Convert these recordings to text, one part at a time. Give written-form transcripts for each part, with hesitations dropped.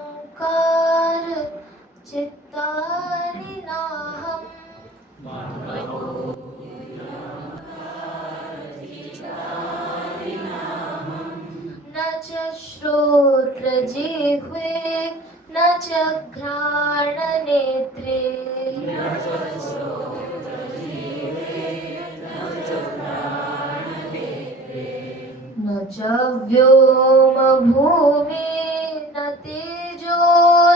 मनोबुद्ध्यहंकार चित्तानि नाहम् न च श्रोत्रजिह्वे न च घ्राणनेत्रे न च व्योमभूमि न तेजो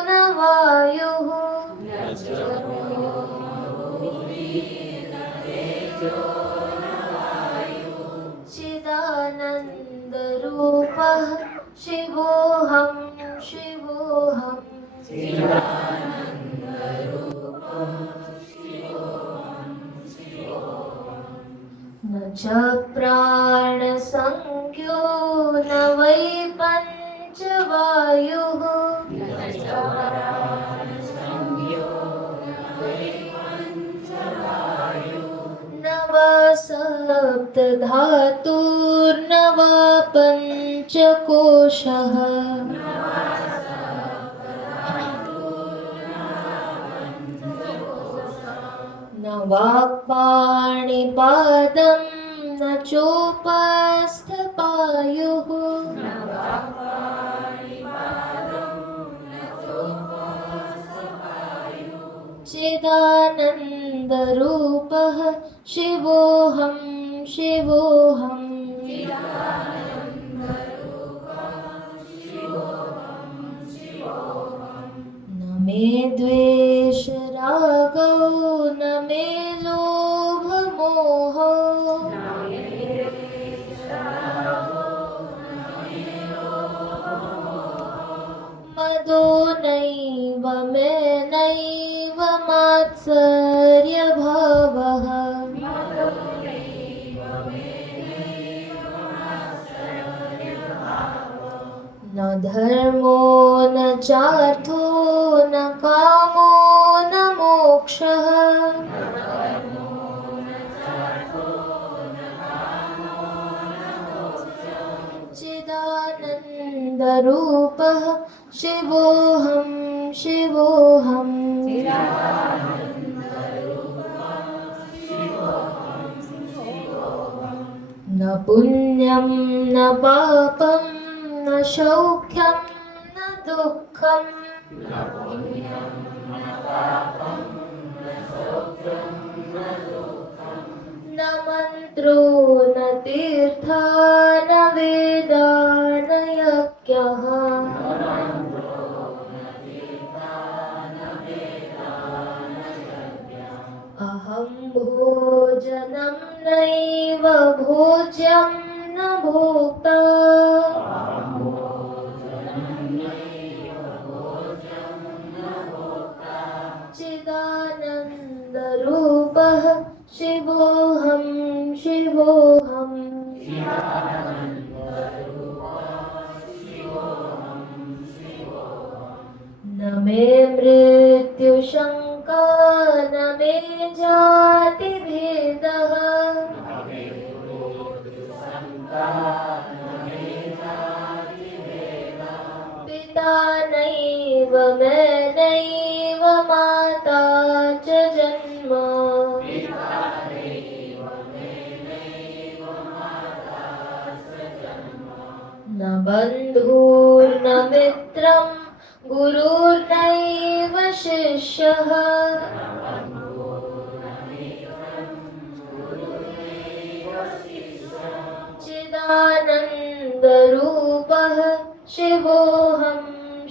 न वायुः चिदानन्दरूपः शिवोऽहं शिवोऽहम् न च प्राणसंज्ञो न वै पञ्चवायुः न वा सप्तधातुर्न वा पञ्चकोशः न वाक्पाणिपादं न चोपस्थपायुः चिदानन्दरूपः शिवोऽहं शिवोऽहम् न मे द्वेषरागौ न मे लोभमोहो मदो नैव मे नैव मात्सर्यभावः न धर्मो न चार्थो न कामो न मोक्षः चिदानन्दरूपः शिवोऽहं शिवोऽहम् न पुण्यं न पापं न सौख्यं न दुःखम् न मन्त्रो न तीर्था न वेदा न यज्ञः अहं भोजनं नैव भोज्यं न भोक्ता चिदानन्दरूपः शिवोऽहं शिवोऽहम् न मे मृत्युशङ्का न मे जातिभेदः पिता नैव मे नैव माता च जन्म न बन्धुर्न मित्रं गुरुर्नैव शिष्यः चिदानन्दरूपः शिवोऽहं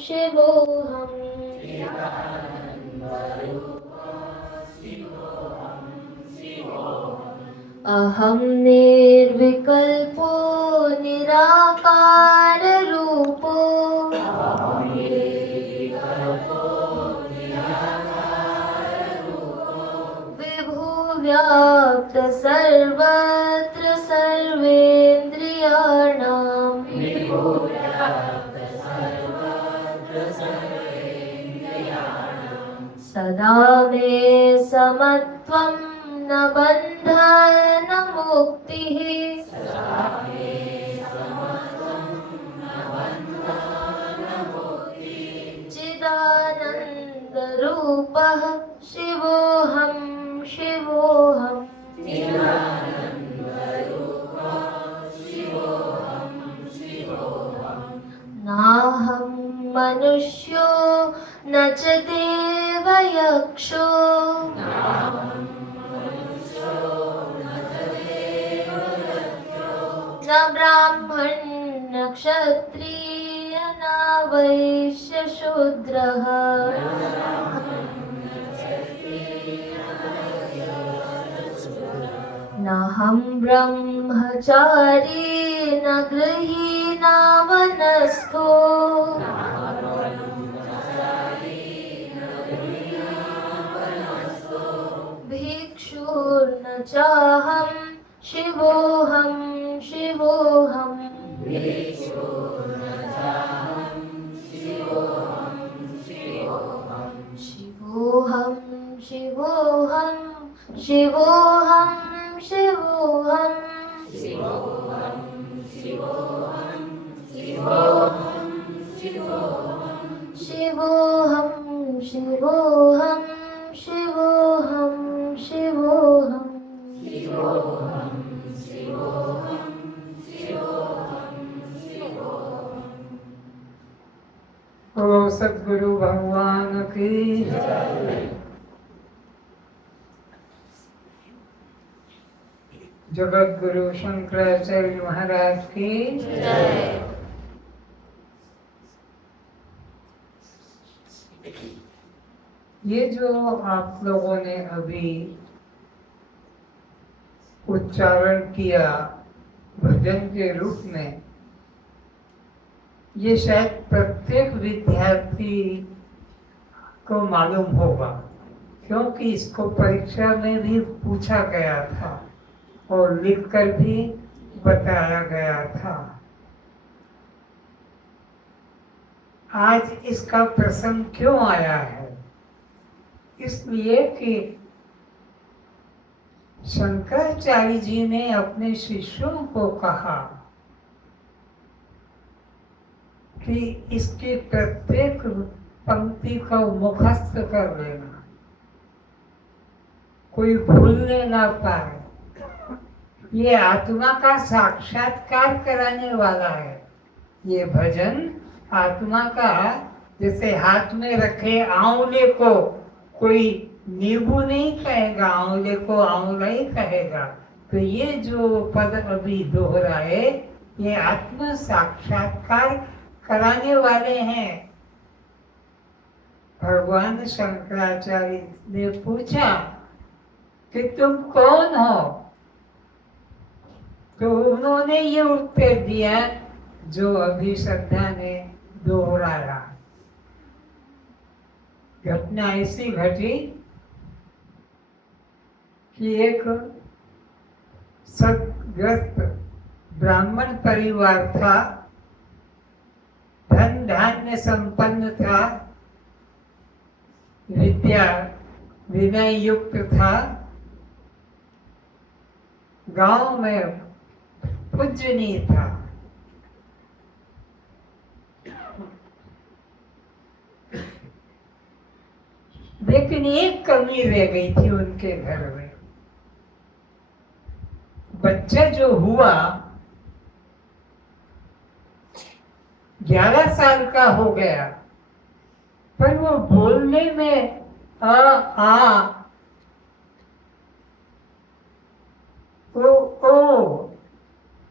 शिवोऽहम् अहं निर्विकल्पो निराकाररूपो विभुव्याप्त सर्वत्र सर्वेन्द्रियाणां सदा मे समत्वं न बन्धन मुक्तिः मनुष्यो न च देवयक्षो न ब्राह्मण न क्षत्रिय न वैश्य शूद्रः नाहं ब्रह्मचारी न गृही न वनस्थो भिक्षुर्न चाहं शिवोऽहं शिवोऽहम् शिवोऽहं शिवोऽहं शिवोऽहं शिवोऽहं शिवोऽहं शिवोऽहं शिवोऽहं शिवोऽहम् ओ सद्गुरु भगवान की जगत गुरु शंकराचार्य महाराज की ये जो आप लोगों ने अभी उच्चारण किया भजन के रूप में, ये शायद प्रत्येक विद्यार्थी को मालूम होगा, क्योंकि इसको परीक्षा में भी पूछा गया था और लिखकर भी बताया गया था। आज इसका प्रसंग क्यों आया है? इसलिए कि शंकराचार्य जी ने अपने शिष्यों को कहा कि इसकी प्रत्येक पंक्ति को मुखस्थ कर लेना, कोई भूलने ना पाए। ये आत्मा का साक्षात्कार कराने वाला है। ये भजन आत्मा का, जैसे हाथ में रखे आंवले को कोई नींबू नहीं कहेगा, आंवले को आंवला ही कहेगा। तो ये जो पद अभी दोहराए, ये आत्म साक्षात्कार कराने वाले हैं। भगवान शंकराचार्य ने पूछा कि तुम कौन हो? तो उन्होंने ये उत्तर दिया जो अभी श्रद्धा ने दोहराया। घटना ऐसी घटी कि एक सदग्रस्त ब्राह्मण परिवार था, धन धान्य संपन्न था, विद्या विनय युक्त था, गांव में पूजनीय था। लेकिन एक कमी रह गई थी उनके घर में। बच्चा जो हुआ 11 साल का हो गया, पर वो बोलने में ओ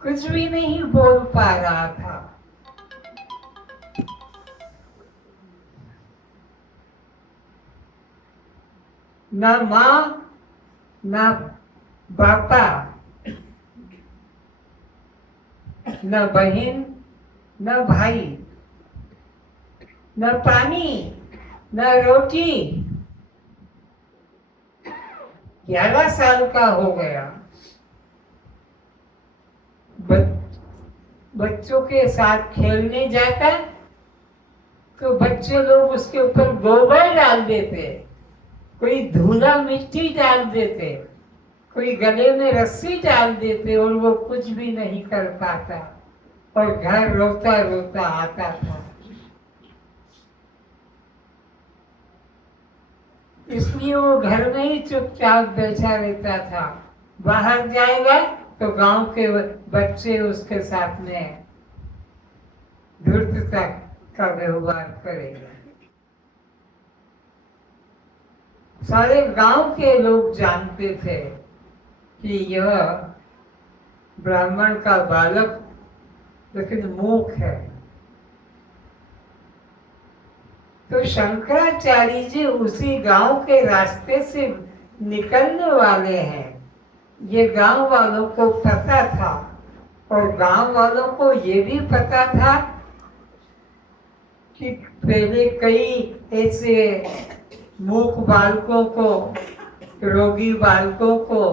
कुछ भी नहीं बोल पा रहा था। न माँ न बापा, न बहन न भाई, न पानी न रोटी। 11 साल का हो गया। बच्चों के साथ खेलने जाता तो बच्चे लोग उसके ऊपर गोबर डाल देते, कोई धूला मिट्टी डाल देते, कोई गले में रस्सी डाल देते, और वो कुछ भी नहीं कर पाता और घर रोता रोता आता था। इसलिए वो घर में ही चुपचाप बैठा रहता था। बाहर जाएगा तो गांव के बच्चे उसके साथ में धूर्तता का व्यवहार करेगा। सारे गांव के लोग जानते थे कि यह ब्राह्मण का बालक लेकिन मूक है। तो शंकराचार्य जी उसी गांव के रास्ते से निकलने वाले हैं, ये गांव वालों को पता था। और गांव वालों को ये भी पता था कि पहले कई ऐसे मूक बालकों को, रोगी बालकों को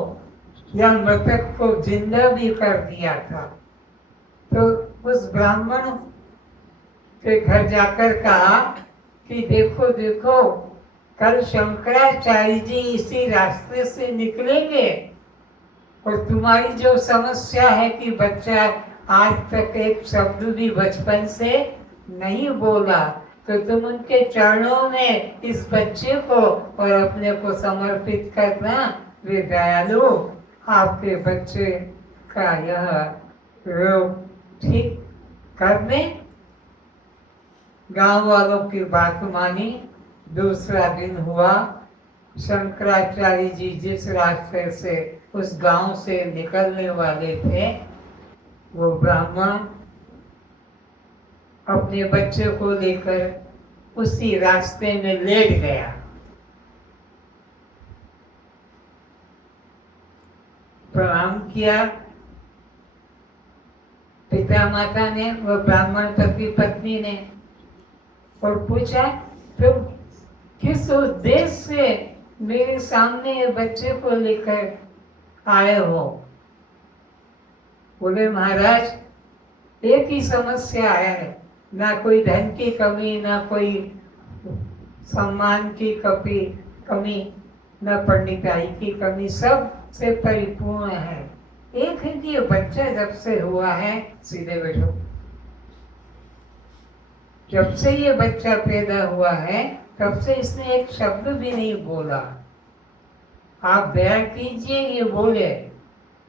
या मृतक को जिंदा भी कर दिया था। तो उस ब्राह्मण के घर जाकर कहा कि देखो देखो, कल शंकराचार्य जी इसी रास्ते से निकलेंगे और तुम्हारी जो समस्या है कि बच्चा आज तक एक शब्द भी बचपन से नहीं बोला, तो तुम उनके चरणों में इस बच्चे को और अपने को समर्पित करना। वे दयालु आपके बच्चे का यह रोग ठीक कर दें। गांव वालों की बात मानी। दूसरा दिन हुआ, शंकराचार्य जी जिस रास्ते से उस गांव से निकलने वाले थे, वो ब्राह्मण अपने बच्चे को लेकर उसी रास्ते में लेट गया। प्रणाम किया पिता माता ने, वो ब्राह्मण पति पत्नी ने, और पूछा तुम किस उद्देश्य से मेरे सामने ये बच्चे को लेकर आए हो? बोले महाराज एक ही समस्या है, ना कोई धन की कमी, ना कोई सम्मान की कमी, ना पंडिताई की कमी, सब से परिपूर्ण है। एक है कि ये बच्चा जब से हुआ है, सीधे बैठो, जब से ये बच्चा पैदा हुआ है तब से इसने एक शब्द भी नहीं बोला। आप दया कीजिए ये बोले।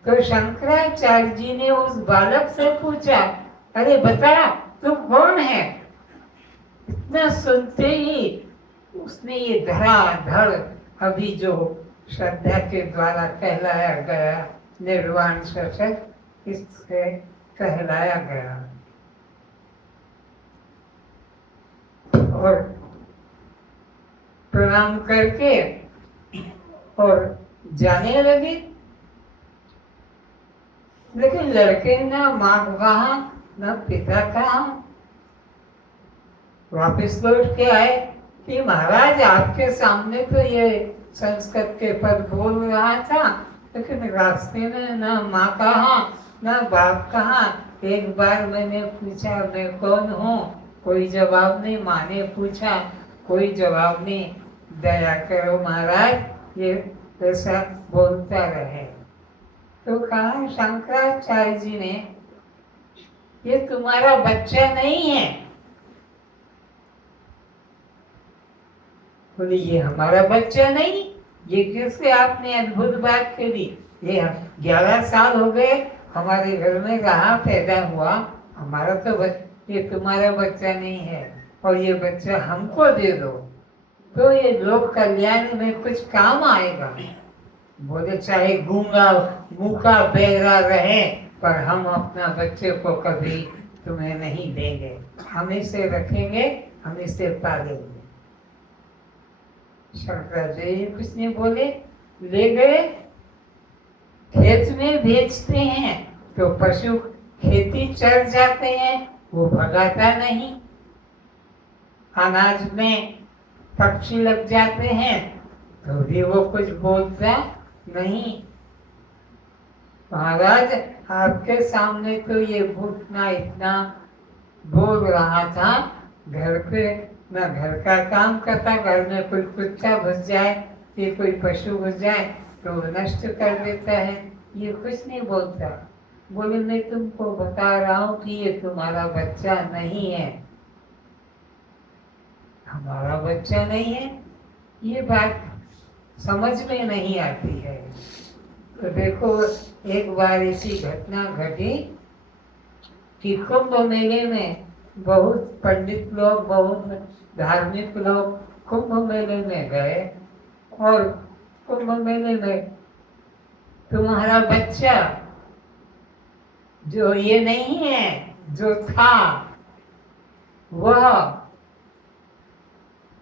तो शंकराचार्य जी ने उस बालक से पूछा, अरे बता तू कौन है? इतना सुनते ही उसने ये धड़ाधड़ अभी जो श्रद्धा के द्वारा कहलाया गया निर्वाण शतक, इससे कहलाया गया। और प्रणाम करके और जाने लगे। लेकिन लड़के ना माँ कहा ना पिता कहा। वापस लौट के आए कि महाराज आपके सामने तो ये संस्कृत के पद बोल रहा था, लेकिन रास्ते में ना माँ कहा ना बाप कहा। एक बार मैंने पूछा मैं कौन हूँ, कोई जवाब नहीं। माँ ने पूछा, कोई जवाब नहीं। दया करो महाराज, ये ऐसा बोलता रहे। तो कहा शंकराचार्य जी ने, ये तुम्हारा बच्चा नहीं है। बोले ये हमारा बच्चा नहीं, ये कैसे आपने अद्भुत बात करी? ये 11 साल हो गए हमारे घर में रहा, पैदा हुआ, हमारा तो ये तुम्हारा बच्चा नहीं है, और ये बच्चा हमको दे दो तो ये लोक कल्याण में कुछ काम आएगा। बोले चाहे गूंगा मूका बहरा रहे, पर हम अपना बच्चे को कभी तुम्हें नहीं देंगे, हम इसे रखेंगे, हम इसे पालेंगे। शंकराचार्य जी कुछ नहीं बोले, ले गए। खेत में बेचते हैं तो पशु खेती चर जाते हैं, वो भगाता नहीं। अनाज में पक्षी लग जाते हैं तो भी वो कुछ बोलता नहीं। महाराज आपके सामने तो ये भूतना इतना बोल रहा था, घर पे ना घर का काम करता, घर में कोई कुत्ता घुस जाए या कोई पशु घुस जाए तो नष्ट कर देता है, ये कुछ नहीं बोलता। बोले मैं तुमको बता रहा हूँ कि ये तुम्हारा बच्चा नहीं है, हमारा बच्चा नहीं है। ये बात समझ में नहीं आती है। तो देखो एक बार ऐसी घटना घटी कि कुंभ मेले में बहुत पंडित लोग, बहुत धार्मिक लोग कुंभ मेले में गए और कुंभ मेले में तुम्हारा बच्चा जो ये नहीं है, जो था वह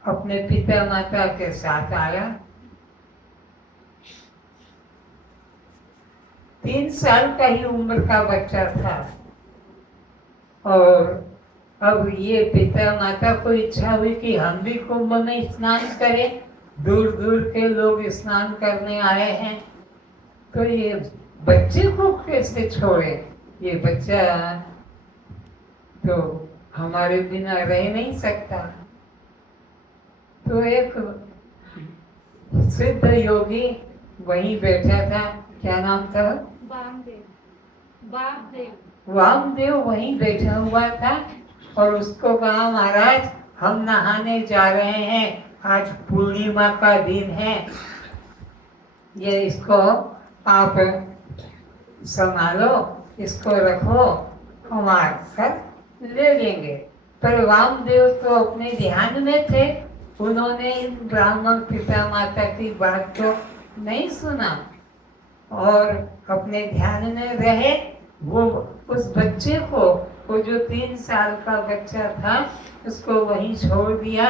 अपने पिता माता के साथ आया। 3 साल का ही उम्र का बच्चा था और अब ये पिता माता को इच्छा हुई कि हम भी कुंभ में स्नान करें। दूर दूर के लोग स्नान करने आए हैं, तो ये बच्चे को कैसे छोड़े? ये बच्चा तो हमारे बिना रह नहीं सकता। तो एक सिद्ध योगी वहीं बैठा था, क्या नाम था? वामदेव वहीं बैठा हुआ था और उसको कहा, महाराज हम नहाने जा रहे हैं, आज पूर्णिमा का दिन है, ये इसको आप संभालो, इसको रखो, हम आकर ले लेंगे। पर वामदेव तो अपने ध्यान में थे, उन्होंने इन ब्राह्मण पिता माता की बात को नहीं सुना और अपने ध्यान में रहे। वो उस बच्चे को, वो जो 3 साल का बच्चा था, उसको वहीं छोड़ दिया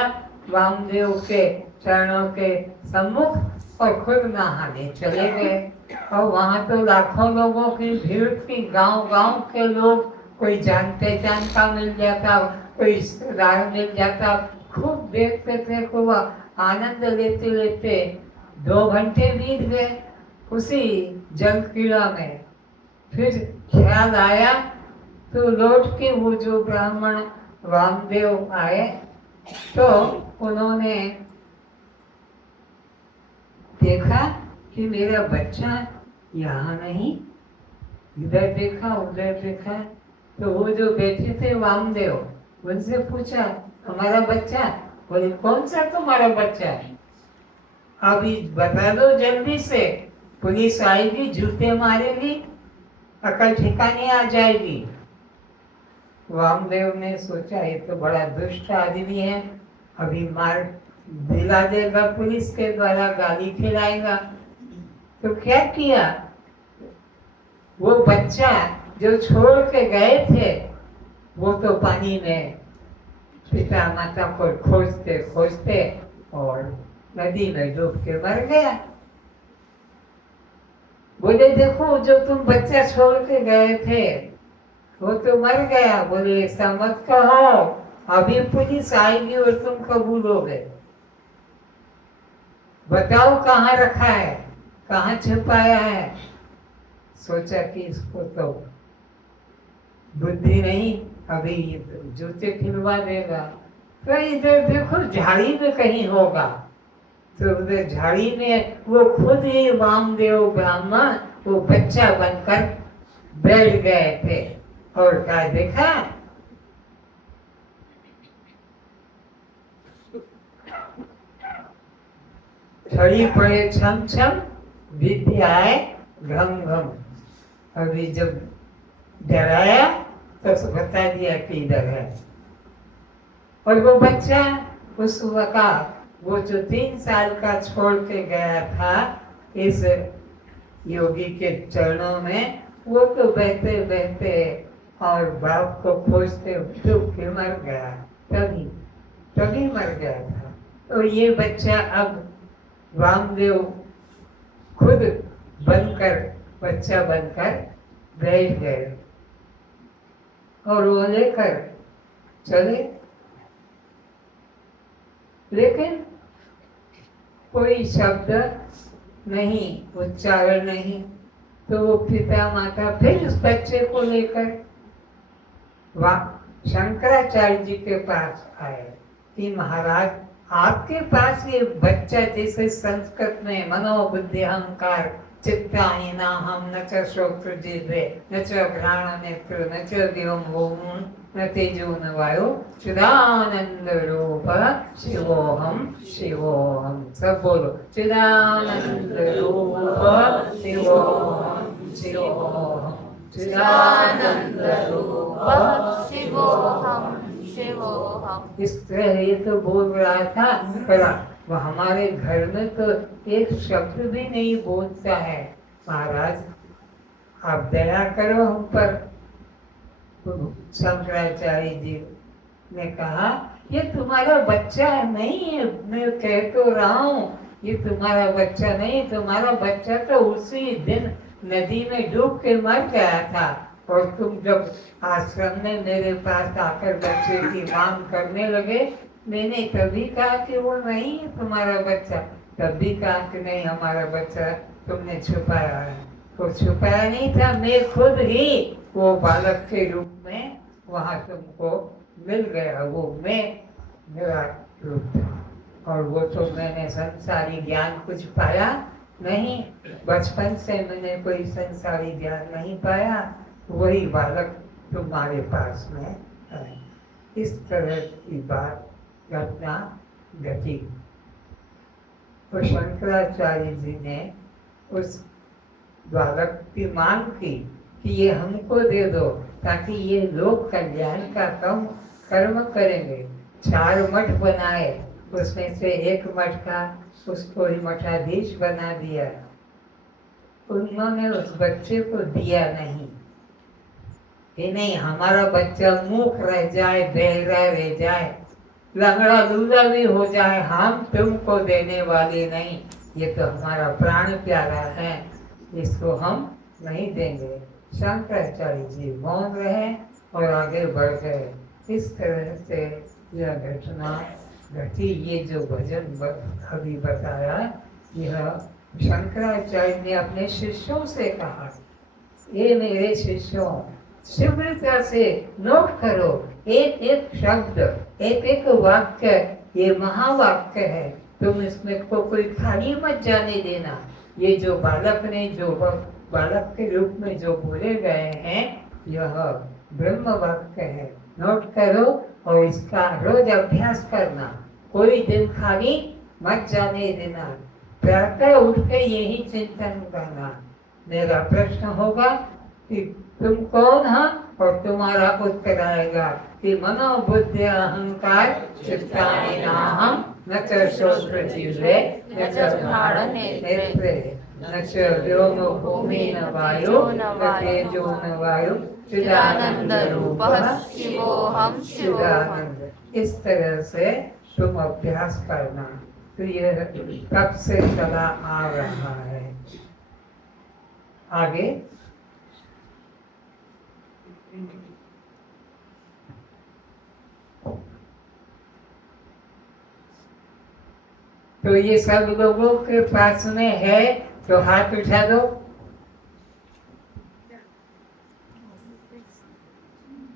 वामदेव के चरणों के सम्मुख और खुद नहाने चले गए। और वहाँ तो लाखों लोगों की भीड़ थी, गांव-गांव के लोग, कोई जान पहचान का मिल जाता, कोई रिश्तेदार मिल जाता, खूब देखते थे, खूब आनंद लेते लेते 2 घंटे बीत गए उसी जल क्रीड़ा में। फिर ख्याल आया तो लौट के वो जो ब्राह्मण वामदेव आए तो उन्होंने देखा कि मेरा बच्चा यहाँ नहीं, इधर देखा उधर देखा, तो वो जो बैठे थे वामदेव, उनसे पूछा, हमारा बच्चा? बोले, कौन सा तुम्हारा बच्चा? अभी बता दो जल्दी से, पुलिस आएगी, जूते मारेगी, अकल ठिकाने आ जाएगी। वामदेव ने सोचा ये तो बड़ा दुष्ट आदमी है, अभी मार दिला देगा, पुलिस के द्वारा गाली खिलाएगा। तो क्या किया, वो बच्चा जो छोड़ के गए थे वो तो पानी में पिता माता को खोजते खोजते और नदी में डूब के मर गया। बोले, देखो जो तुम बच्चा छोड़ के गए थे वो तो मर गया। बोले, ऐसा मत कहो, अभी पुलिस आएगी और तुम कबूलोगे। बताओ कहाँ रखा है, कहाँ छुपाया है। सोचा कि इसको तो बुद्धि नहीं, अभी जूते खिलवा देगा। तो इधर देखो झाड़ी में कहीं होगा, तो उधर झाड़ी में वो खुद ही वामदेव ब्राह्मण वो बच्चा बनकर बैठ गए थे। और क्या देखा, छड़ी पड़े छम छम, विद्याए घम घम। अभी जब डराया तो बता दिया कि इधर है। और वो बच्चा उस वक्त वो जो 3 साल का छोड़ के गया था इस योगी के चरणों में, वो तो बहते बहते और बाप को खोजते डूब के मर गया, तभी मर गया था। तो ये बच्चा अब वामदेव खुद बनकर, बच्चा बनकर बैठ गए और वो लेकर चले। लेकिन कोई शब्द नहीं, उच्चारण नहीं। तो वो पिता माता फिर उस बच्चे को लेकर शंकराचार्य जी के पास आए कि महाराज आपके पास ये बच्चा, जैसे संस्कृत में मनोबुद्धि अहंकार चित्ताहीना हम न च श्रोत्र जिह्वे न च घ्राण नेत्र न च दिवं भूम न तेजो न वायु चिदानंद रूप शिवोहम शिवोहम। सब बोलो, चिदानंद रूप शिवोहम शिवोहम, चिदानंद रूप शिवोहम शिवोऽहम्। इस तरह ये तो बोल रहा था, पर वो हमारे घर में तो एक शब्द भी नहीं बोलता है। महाराज आप दया करो हम पर। तो शंकराचार्य जी ने कहा, ये तुम्हारा बच्चा नहीं है, मैं कह तो रहा हूँ ये तुम्हारा बच्चा नहीं, तुम्हारा बच्चा तो उसी दिन नदी में डूब के मर गया था। और तुम जब आश्रम में मेरे पास आकर बच्चे की मांग करने लगे, मैंने तभी कहा कि वो नहीं है तुम्हारा बच्चा, तभी कहा कि नहीं हमारा बच्चा, तुमने छुपाया है। तो छुपाया नहीं था, मैं खुद ही वो बालक के रूप में वहाँ तुमको मिल गया। वो मैं मेरा रूप था, और वो तो मैंने संसारी ज्ञान कुछ पाया नहीं, बचपन से मैंने कोई संसारी ज्ञान नहीं पाया, वही बालक तुम्हारे पास में है। इस तरह की बात घटना घटी। तो शंकराचार्य जी ने उस बालक की मांग की कि ये हमको दे दो, ताकि ये लोग कल्याण का कर्म करेंगे। 4 मठ बनाए, उसमें से एक मठ का उसको ही मठाधीश बना दिया। उन्होंने उस बच्चे को दिया नहीं कि नहीं हमारा बच्चा मूक रह जाए, बहरा रह जाए, लंगड़ा लूला भी हो जाए, हम तुमको देने वाले नहीं, ये तो हमारा प्राण प्यारा है, इसको हम नहीं देंगे। शंकराचार्य जी मौन रहे और आगे बढ़ गए। इस तरह से यह घटना घटी। ये जो भजन अभी बताया, यह शंकराचार्य ने अपने शिष्यों से कहा, ये मेरे शिष्यों शीघ्रता से नोट करो, एक एक शब्द, एक एक वाक्य, ये महावाक्य है, तुम इसमें को कोई खाली मत जाने देना। ये जो बालक ने जो बालक के रूप में जो बोले गए हैं, यह ब्रह्म वाक्य है, नोट करो और इसका रोज अभ्यास करना, कोई दिन खाली मत जाने देना, प्रातः उठ के यही चिंतन करना। मेरा प्रश्न होगा कि तुम कौन हो, और तुम्हारा उत्तर आएगा कि मनोबुद्धि अहंकार चित्तानि नाहं, न च श्रोत्रजिह्वे न च घ्राणनेत्रे न च व्योमो भूमि न वायु न तेजो न वायु चिदानंद रूपः शिवोऽहं चिदानंद। इस तरह से तुम अभ्यास करना। तो यह कब से चला आ रहा है। आगे तो ये सब लोगों के पास में है, तो हाथ उठा दो।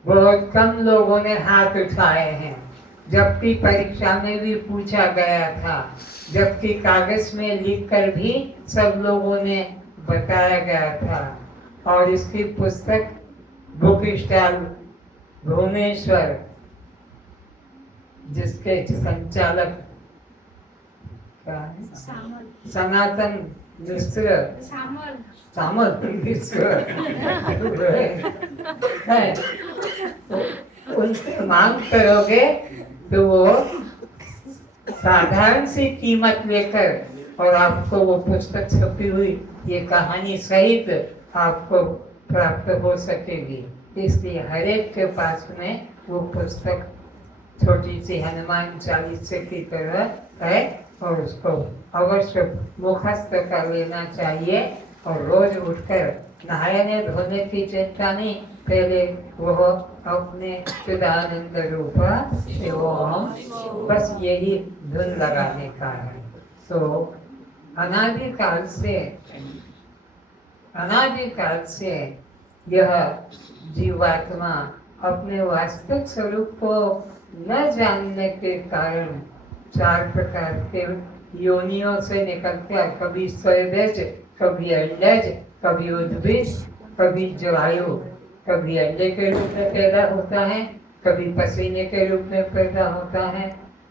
बहुत कम लोगों ने हाथ उठाए हैं, जबकि परीक्षा में भी पूछा गया था, जबकि कागज में लिखकर भी सब लोगों ने बताया गया था। और इसकी पुस्तक बुक स्टॉल भुवनेश्वर, जिसके संचालक सनातन मिश्र, सामल मिश्र है, उनसे मांग करोगे तो वो साधारण सी कीमत लेकर और आपको वो पुस्तक छपी हुई ये कहानी सहित आपको प्राप्त हो सकेगी। इसलिए हर एक के पास में वो पुस्तक छोटी सी हनुमान चालीसा की तरह है, और उसको अवश्य मुखस्त कर लेना चाहिए। और रोज उठकर नहाने धोने की चिंता नहीं, पहले वो अपने चिदानंद रूप शिवोऽहं, बस यही धुन लगाने का है। तो अनादिकाल से यह जीवात्मा अपने वास्तविक स्वरूप को न जानने के कारण 4 प्रकार के योनियों से निकलते हैं, कभी स्वयज, कभी अंडज, कभी उद्भिज, कभी जरायु, कभी अंडे के रूप में पैदा होता है, कभी पसीने के रूप में पैदा होता है,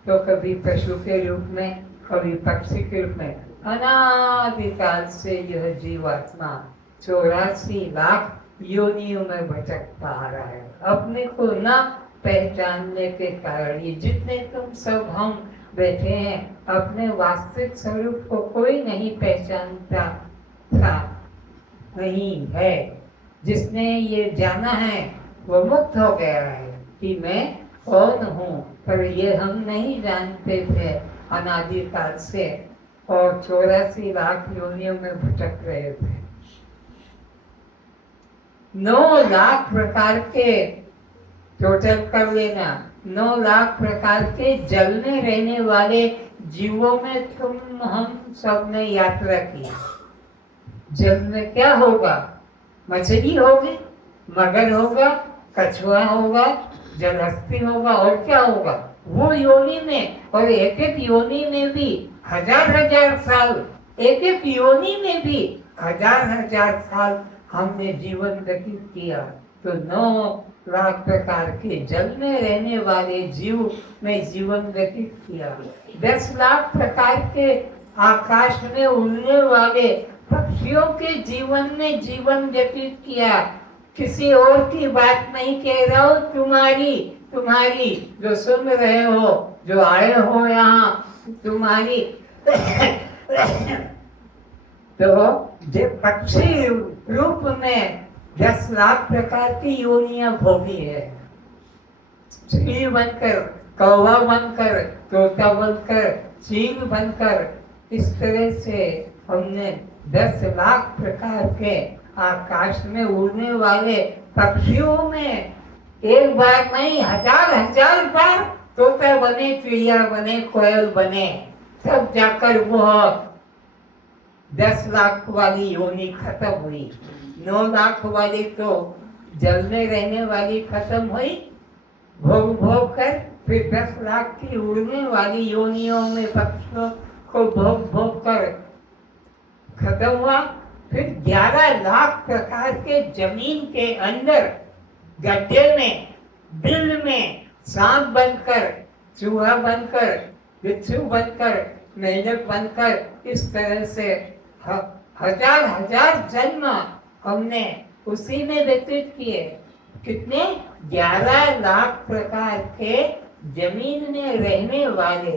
तो कभी पशु के रूप में, कभी पक्षी के रूप में। अनादिकाल से यह जीवात्मा 84 लाख योनियों में भटकता आ रहा है, अपने को न पहचानने के कारण। ये जितने तुम सब हम बैठे हैं, अपने वास्तविक स्वरूप को कोई नहीं पहचानता था, नहीं है। जिसने ये जाना है वो मुक्त हो गया है कि मैं कौन हूँ, पर ये हम नहीं जानते थे अनादिकाल से, और 84 लाख योनियों में भटक रहे थे। 9 लाख प्रकार के टोटल कर लेना, 9 लाख प्रकार के जल में रहने वाले जीवों में तुम हम सब ने यात्रा की। जल में क्या होगा? मछली होगी, मगर होगा, कछुआ होगा, जलहस्ती होगा, और क्या होगा? वो योनि में, और एक एक योनि में भी हजार साल, एक एक योनि में भी हजार साल हमने जीवन व्यतीत किया। तो 9 लाख प्रकार के जल में रहने वाले जीव में जीवन व्यतीत किया। 10 लाख प्रकार के आकाश में उड़ने वाले पक्षियों के जीवन में जीवन व्यतीत किया। किसी और की बात नहीं कह रहा हूँ, तुम्हारी जो सुन रहे हो, जो आए हो यहाँ, तुम्हारी तो जो पक्षी रूप में 10 लाख प्रकार की योनियां भोगी है। चिड़ी बनकर, कौवा बनकर, तोता बनकर, चील बनकर, इस तरह से हमने 10 लाख प्रकार के आकाश में उड़ने वाले पक्षियों में एक बार नहीं, हजार बार तोता बने, चिड़िया बने, कोयल बने, तब जाकर वो 10 लाख वाली योनि खत्म हुई। 9 लाख वाली तो जल में रहने वाली खत्म हुई, भोग कर। फिर 10 लाख की उड़ने वाली योनियों में पक्षियों को भोग कर खत्म हुआ। फिर 11 लाख प्रकार के जमीन के अंदर गड्ढे में, बिल में सांप बनकर, चूहा बनकर, बिच्छू बनकर, मेंढक बनकर, इस तरह से हजार जन्म हमने उसी में व्यतीत किए। कितने? 11 लाख प्रकार के जमीन में रहने वाले।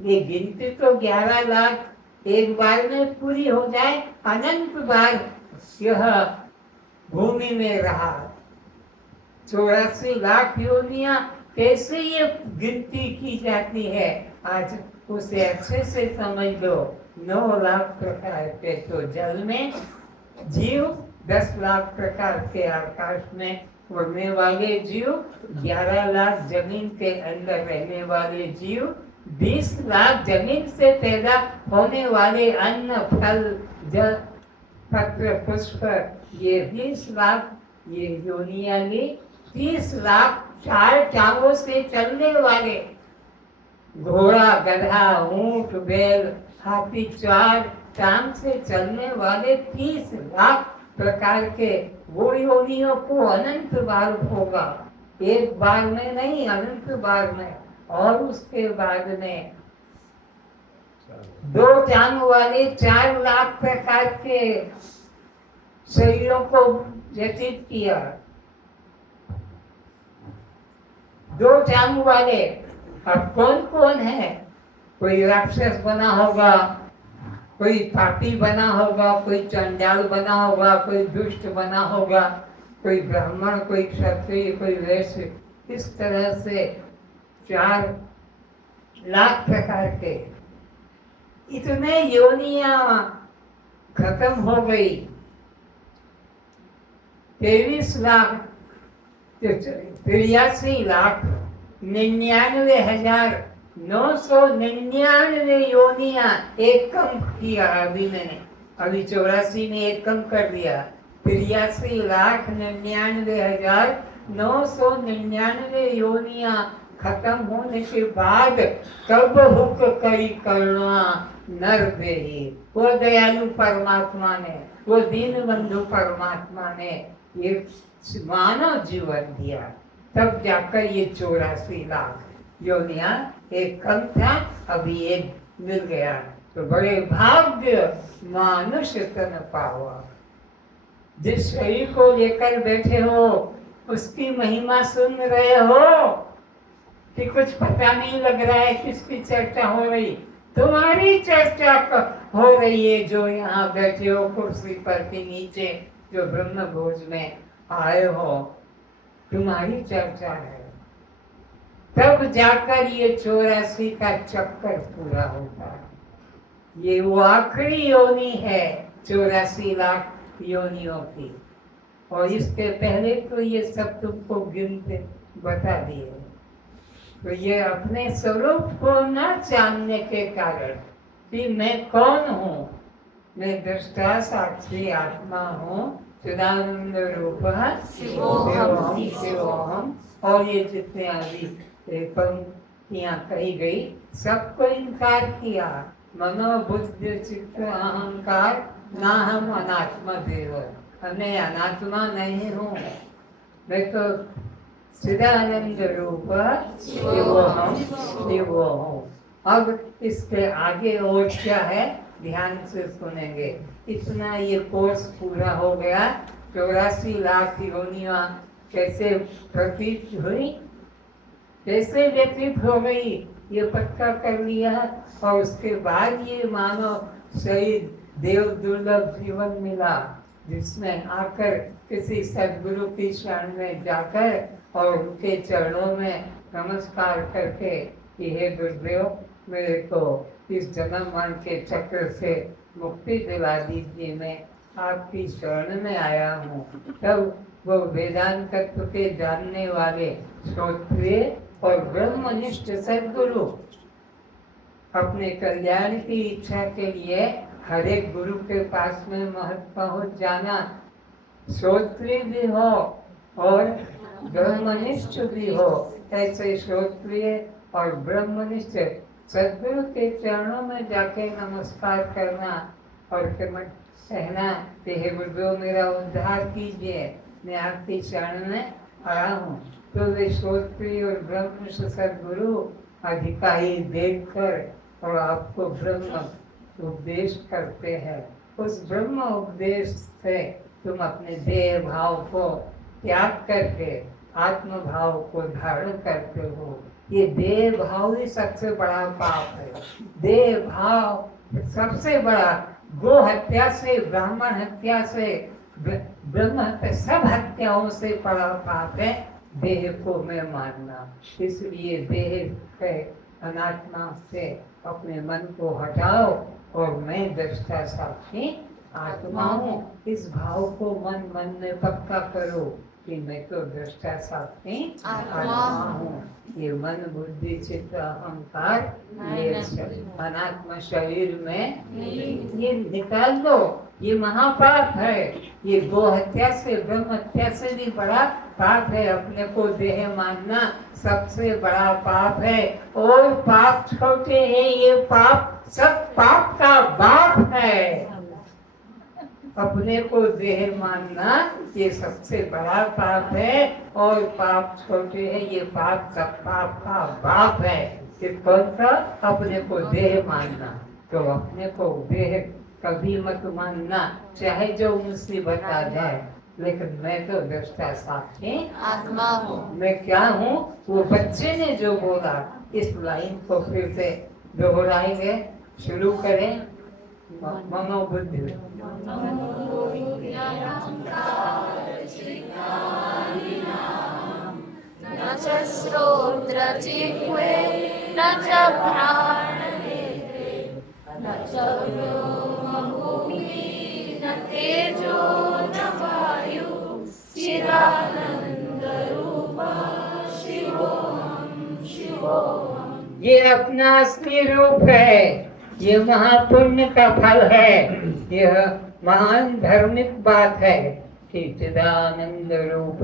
ये गिनती तो 11 लाख एक बार में पूरी हो जाए, अनंत बार यह भूमि में रहा। 84 लाख योनियां कैसे ये गिनती की जाती है, आज उसे अच्छे से समझ लो। 9 लाख प्रकार के तो जल में जीव, 10 लाख प्रकार के आकाश में उड़ने वाले जीव, 11 लाख जमीन के अंदर रहने वाले जीव, 20 लाख जमीन से पैदा होने वाले अन्न, फल, जल, पत्र, पुष्प, ये 20 लाख ये योनियां ली। 30 लाख 4 टांगों से चलने वाले, घोड़ा, गधा, ऊंट, बैल, हाथी, 4 टांग से चलने वाले 30 लाख प्रकार के वो योनियों को अनंत बार होगा। एक बार में नहीं, अनंत बार में। और उसके बाद में 2 टांग वाले 4 लाख प्रकार के शरीरों को व्यतीत किया। 2 टांग वाले अब कौन कौन है? कोई राक्षस बना होगा, कोई पापी बना होगा, कोई चंडाल बना होगा, कोई दुष्ट बना होगा, कोई ब्राह्मण, कोई क्षत्रिय, कोई वैश्य, इस तरह से 4 लाख प्रकार के इतने योनियां खत्म हो गई। 23 लाख 83 लाख 99,999 योनियां एक कम किया। अभी मैंने 84 में एक कम कर दिया। 83,99,999 योनियां खत्म होने के बाद कब हुक करी करुणा नर देही, वो दयालु परमात्मा ने, वो दीन बंधु परमात्मा ने ये मानव जीवन दिया। तब जाकर ये 84 लाख योनियां एक कम था, अभी एक मिल गया। तो बड़े भाग्य मानुष तन पावा। जिस शरीर को लेकर बैठे हो उसकी महिमा सुन रहे हो कि कुछ पता नहीं लग रहा है किसकी चर्चा हो रही? तुम्हारी चर्चा हो रही है, जो यहाँ बैठे हो कुर्सी पर के नीचे, जो ब्रह्म भोज में आए हो, तुम्हारी चर्चा है। तब जाकर ये 84 का चक्कर पूरा होता है। ये वो आखिरी योनि है 84 लाख योनियों की, और इसके पहले तो ये सब तुमको गिनते बता दिए। तो ये अपने स्वरूप को न जानने के कारण कि मैं कौन हूँ, मैं दृष्टा साक्षी आत्मा हूँ, चिदानंद रूप शिवोहम शिवोहम, और ये जितने आदि पंक्तियां कही गई सबको इनकार किया। मनो बुद्धि चित्त अहंकार ना हम अनात्मा देव, मैं अनात्मा नहीं हूँ, मैं तो चिदानंद रूप शिवोहम शिवोहम। अब इसके आगे और क्या है ध्यान से सुनेंगे। इतना ये कोर्स पूरा हो गया। 84 लाख योनियां कैसे प्रतीत हुई, कैसे व्यतीत हो गई, ये पक्का कर लिया। और उसके बाद ये मानो शहीद देव दुर्लभ जीवन मिला, जिसमें आकर किसी सदगुरु की शरण में जाकर और उनके चरणों में नमस्कार करके कि हे गुरुदेव, मेरे को इस जन्म मरण के चक्र से मुक्ति दिला दीजिए, मैं आपकी शरण में आया हूँ। तब वो वेदांत तत्व के जानने वाले श्रोत्रिय और ब्रह्मनिष्ठ सद्गुरु अपने कल्याण की इच्छा के लिए हर एक गुरु के पास में महत्व पहुँच जाना, श्रोत्रिय भी हो और ब्रह्मनिष्ठ भी हो। ऐसे श्रोत्रिय और ब्रह्मनिष्ठ सद्गुरु के चरणों में जाके नमस्कार करना और कहना कि हे गुरुदेव, मेरा उद्धार कीजिए, मैं आपकी शरण में आया हूँ। तो वे श्रोत्रिय और ब्रह्मनिष्ठ सद्गुरु अधिकारी देखकर और आपको ब्रह्म उपदेश करते हैं। उस ब्रह्म उपदेश से तुम अपने देह भाव को त्याग करके आत्म भाव को धारण करते हो। ये देह भाव ही सबसे बड़ा पाप है। देह भाव सबसे बड़ा, गो हत्या से, ब्राह्मण हत्या से, ब्रह्म हत्या, सब हत्याओं से बड़ा पाप है देह को मैं मानना। इसलिए देह के अनात्मा से अपने मन को हटाओ और मैं दृष्टा साक्षी आत्मा हूँ। इस भाव को मन मन में पक्का करो कि मैं तो दृष्टा साक्षी आत्मा हूँ। ये मन बुद्धि चित्त अहंकार ये अनात्मा शरीर में ये निकाल दो। ये महापाप है। ये गो हत्या से, ब्रह्म हत्या से भी बड़ा पाप है। अपने को देह मानना सबसे बड़ा पाप है। और पाप छोटे हैं, ये पाप सब पाप का बाप है। अपने को देह मानना ये सबसे बड़ा पाप है और पाप छोटे हैं, ये पाप सब पाप का बाप है। ये कौन सा? अपने को देह मानना। तो अपने को देह कभी मत मानना, चाहे जो मुसीबत आ जाए, लेकिन मैं तो दृष्टा साक्षी आत्मा हूँ। मैं क्या हूँ? वो बच्चे ने जो बोला, इस लाइन को फिर से दोहराएंगे। शुरू करें। मनोबुद्धि न च श्रोत्र जिह्वे न च घ्राणनेत्रे न च व्योम भूमि न तेजो न वायु चिदानंद रूप शिवोहम शिवोहम। ये अपना असली रूप है। ये महापुण्य का फल है। यह महान धार्मिक बात है कि चिदानंद रूप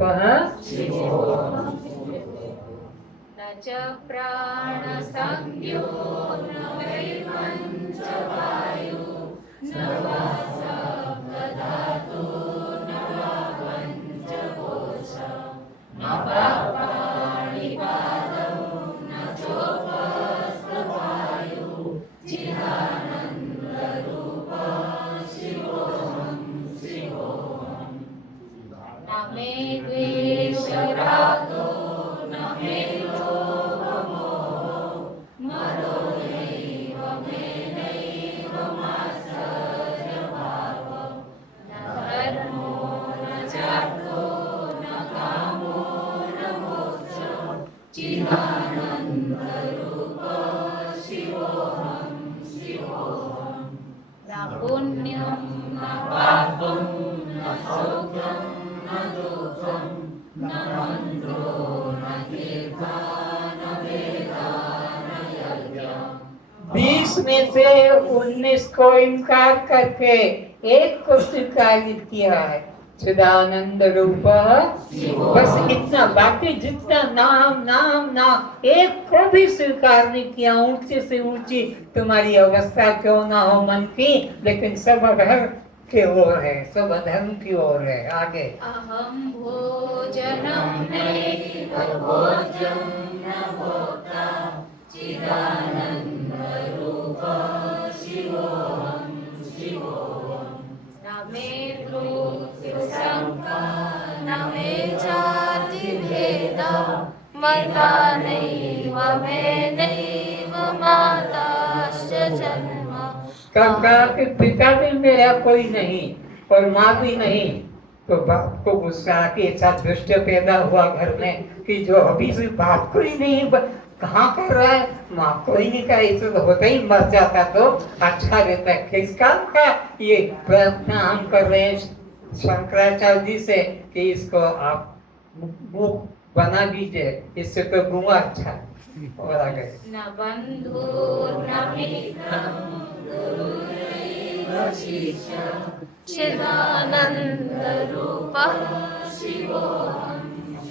न च प्राण संज्ञो न वै पंच वायु न वा सप्तधातु न वा पंचकोश न वा पाणिपादौ न चोपस्थवायु चिदानंद रूप शिवोहम शिवोहम। न मे द्वेष पुण्यं न पापं न सौख्यं न दुःखं न मन्त्रो न तीर्था न वेदा न यज्ञम्। 20 में से 19 को इनकार करके एक को स्वीकार किया है, चिदानंद रूप। बस इतना, बाकी जितना नाम नाम नाम एक को भी स्वीकार नहीं किया। ऊंची से ऊंची तुम्हारी अवस्था क्यों ना हो मन की, लेकिन सब अधर्म की ओर है, सब अधर्म की ओर है। आगे अहम भोजनम नैव भोज्यं न भोक्ता चिदानंद रूप शिवोऽहं शिवोऽहम्। न मे शंका न मे चाति भेदा मता नैव मे नैव माताश्च जन्म। कहा कि पिता भी मेरा कोई नहीं और माँ भी नहीं। तो बाप को गुस्सा आके ऐसा दुष्ट पैदा हुआ घर में कि जो अभी से बाप को ही नहीं कहाँ कर रहा है, माँ को ही नहीं, का इसे तो होता ही मर जाता तो अच्छा रहता है। किस काम का ये प्रार्थना हम कर रहे हैं शंकराचार्य जी से कि इसको आप मुख बना दीजिए, इससे तो गुआ अच्छा है। और आगे न बंधु न मित्रं गुरुरेव शिष्यः चिदानंद रूपः शिवोऽहं